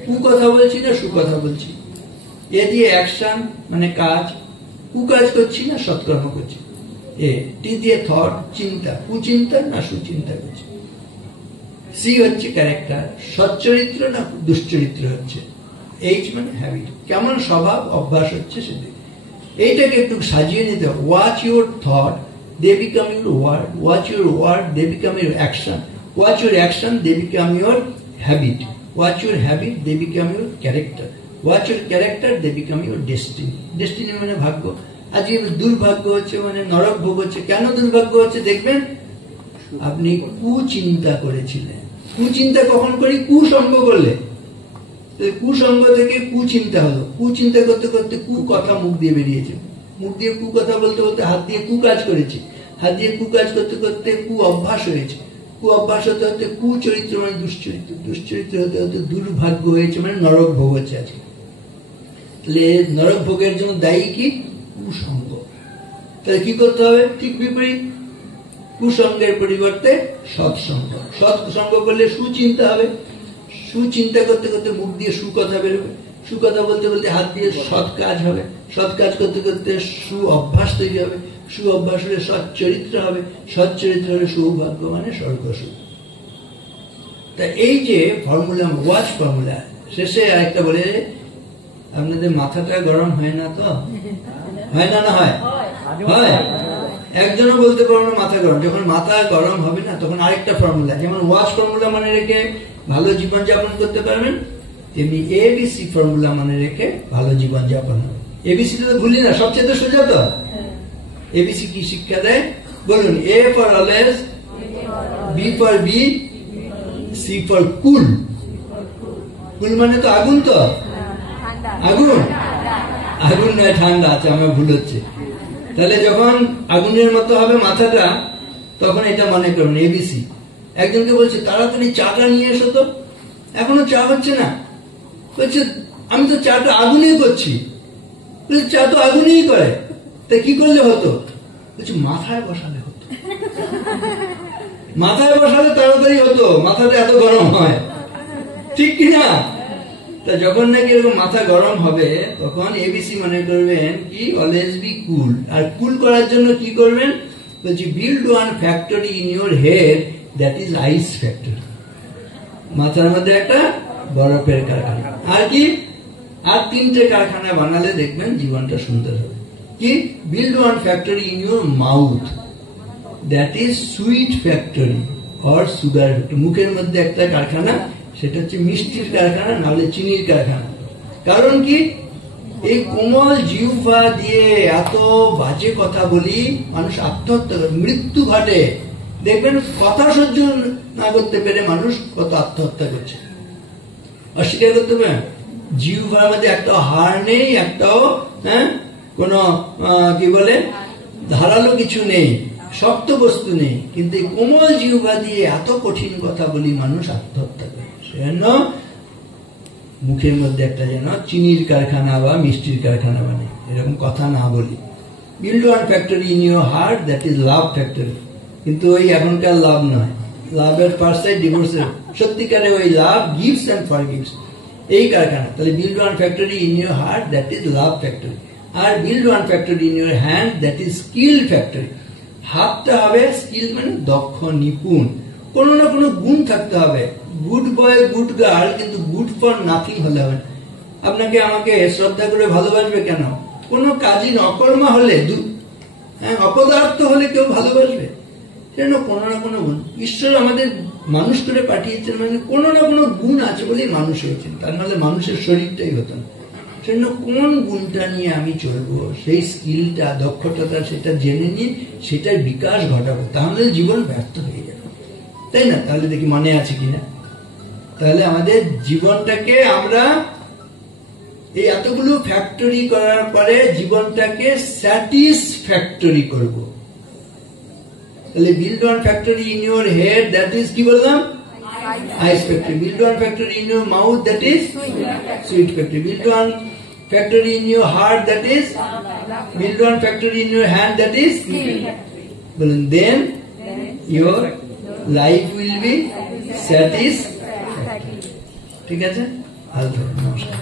কুকথা বলছি না সুকথা বলছি। এ দিয়ে অ্যাকশন মানে কাজ, কুকাজ করছি না সৎকর্ম করছি। এ টি দিয়ে থট, চিন্তা, কুচিন্তা না সুচিন্তা করছি। সি হচ্ছে ক্যারেক্টার, সচ্চরিত্র না দুশ্চরিত্র হচ্ছে। এইচ মানে হ্যাবিট, কেমন স্বভাব অভ্যাস হচ্ছে সেদিকে। এইটাকে একটু সাজিয়ে নিতে হবে। Watch your thought, they become your word. Watch your word, they become your action. Watch your action, they become your habit. Watch your habit, they become your character. Watch your character, they become your destiny. Destiny মানে ভাগ্য। আজকে দুর্ভাগ্য হচ্ছে, মানে নরক ভোগ হচ্ছে। কেন দুর্ভাগ্য হচ্ছে? দেখবেন আপনি কুচিন্তা করেছিলেন। কুচিন্তা কখন করি? কুসঙ্গ করলে। কুসঙ্গ থেকে কুচিন্তা হলো, কুচিন্তা করতে করতে কু কথা মুখ দিয়ে বেরিয়েছে, মুখ দিয়ে কু কথা বলতে বলতে হাত দিয়ে কু কাজ করেছে, হাত দিয়ে কু কাজ করতে করতে কু অভ্যাস হয়েছে, কু অভ্যাস হতে হতে কুচরিত্র মানে দুশ্চরিত্র, দুশ্চরিত্র হতে হতে দুর্ভাগ্য হয়েছে মানে নরক ভোগ হচ্ছে আজকে। তাহলে নরক ভোগের জন্য দায়ী কি? কুসঙ্গ। তাহলে কি করতে হবে? ঠিক বিপরীত, কুসঙ্গের পরিবর্তে সৎসঙ্গ। সৎসঙ্গ করলে সুচিন্তা হবে, সুচিন্তা করতে করতে মুখ দিয়ে সুকথা বেরোবে, সুকথা বলতে বলতে হাত দিয়ে সৎ কাজ হবে, সৎ কাজ করতে করতে সু অভ্যাস তৈরি হবে, সু অভ্যাস হলে সৎ চরিত্র হবে, সৎ চরিত্র হলে সৌভাগ্য মানে স্বর্গসুখ। তা এই যে ফর্মুলা, ওয়াচ ফর্মুলা, শেষে আরেকটা বলে, আপনাদের মাথাটা গরম হয় না তো? হয় না? না হয়? হয়। একজনও বলতে পারবো না মাথা গরম। যখন মাথা গরম হবে না, তখন আরেকটা ফর্মুলা, যেমন ওয়াচ ফর্মুলা মনে রেখে ভালো জীবন যাপন করতে পারবেন, তেমনি এবিসি ফর্মুলা মনে রেখে ভালো জীবন যাপন হবে। এবিসি তো ভুলি না, সবচেয়ে তো সোজা তো। এবিসি কি শিক্ষা দেয় বলুন? A for always, B for B, C for cool. Cool মানে তো আগুন, তো আগুন, আগুন নয় ঠান্ডা। আচ্ছা, আমার ভুল হচ্ছে। তাহলে যখন আগুনের মতো হবে মাথাটা, তখন এটা মনে করুন এবিসি। একজনকে বলছে তাড়াতাড়ি চাটা নিয়ে এসো, তো এখনো চা হচ্ছে না। বলছে আমি তো চাটা আগুনেই করছি। চা তো আগুনেই করে, তা কি করলে হতো? বলছে মাথায় বসালে হতো। মাথায় বসালে তাড়াতাড়ি হতো, মাথাটা এত গরম হয়, ঠিক কিনা? তা যখন নাকি এরকম মাথা গরম হবে, তখন এবিসি মনে করবেন কি অলওয়েজ বি কুল। আর কুল করার জন্য কি করবেন? বলছি build one factory in your head, that is ice factory. মাথার মধ্যে একটা বরফের কারখানা। আর কি? আর 3টে কারখানা বানালে দেখবেন জীবনটা সুন্দর হবে। কি? Build one factory in your mouth, that is sweet factory or sugar factory. মুখের মধ্যে একটা কারখানা, সেটা হচ্ছে মিষ্টির কারখানা, নাহলে চিনির কারখানা। কারণ কি? এই কোমল জিহ্বা দিয়ে এত বাজে কথা বলি, মানুষ আত্মহত্যা করে, মৃত্যু ঘটে। দেখবেন কথা সহ্য না করতে পেরে মানুষ কত আত্মহত্যা করছে। অস্বীকার করতে পারেন? জিহ্বার মধ্যে একটা হাড় নেই, একটাও কোন কি বলে ধারালো কিছু নেই, শক্ত বস্তু নেই, কিন্তু এই কোমল জিহ্বা দিয়ে এত কঠিন কথা বলি মানুষ আত্মহত্যা করে। সেজন্য মুখের মধ্যে একটা যেন চিনির কারখানা বা মিষ্টির কারখানা বানে, এরকম কথা না বলি। Build one factory in your heart, that is love factory. কিন্তু ওই এখনকার লাভ নয়, লাভের ফার্স্ট সাইড ডিভোর্সের। সত্যিকারে ওই লাভ গিভস এন্ড ফরগিভস, এই কারখানা। তাহলে build one factory in your heart, that is love factory. আর build one factory in your hand, that is skill factory. হাতটা হবে স্কিল, মানে দক্ষ, নিপুণ, কোনো না কোনো গুণ থাকতে হবে। গুড বয়, গুড গার্ল, কিন্তু গুড ফর নাথিং হলে হবে। আপনাকে আমাকে শ্রদ্ধা করে ভালোবাসবে কেন? কোনো কাজী অকর্মা হলে, অপদার্থ হলে কেউ ভালোবাসবে? সেজন্য কোনো না কোনো গুণ ঈশ্বর আমাদের মানুষ করে পাঠিয়েছেন, মানে কোনো না কোনো গুণ আছে বলেই মানুষ হয়েছেন, তার নাহলে মানুষের শরীরটাই হতো না। সেজন্য কোন গুণটা নিয়ে আমি চলবো, সেই স্কিলটা, দক্ষতাটা, সেটা জেনে নিয়ে সেটার বিকাশ ঘটাবো, তাহলে জীবন ব্যর্থ হয়ে যাবে, তাই না? তাহলে দেখি মনে আছে কিনা। তাহলে আমাদের জীবনটাকে আমরা এই এতগুলো ফ্যাক্টরি করার পরে জীবনটাকে স্যাটিসফ্যাক্টরি করব। তাহলে build one factory in your head, that is কি বললাম? Ice factory. Build one factory in your mouth, that is sweet factory. Build one factory in your heart, that is build one factory in your hand, that is then your life will be satisfactory. ঠিক আছে? ভালো থাকবেন, নমস্কার।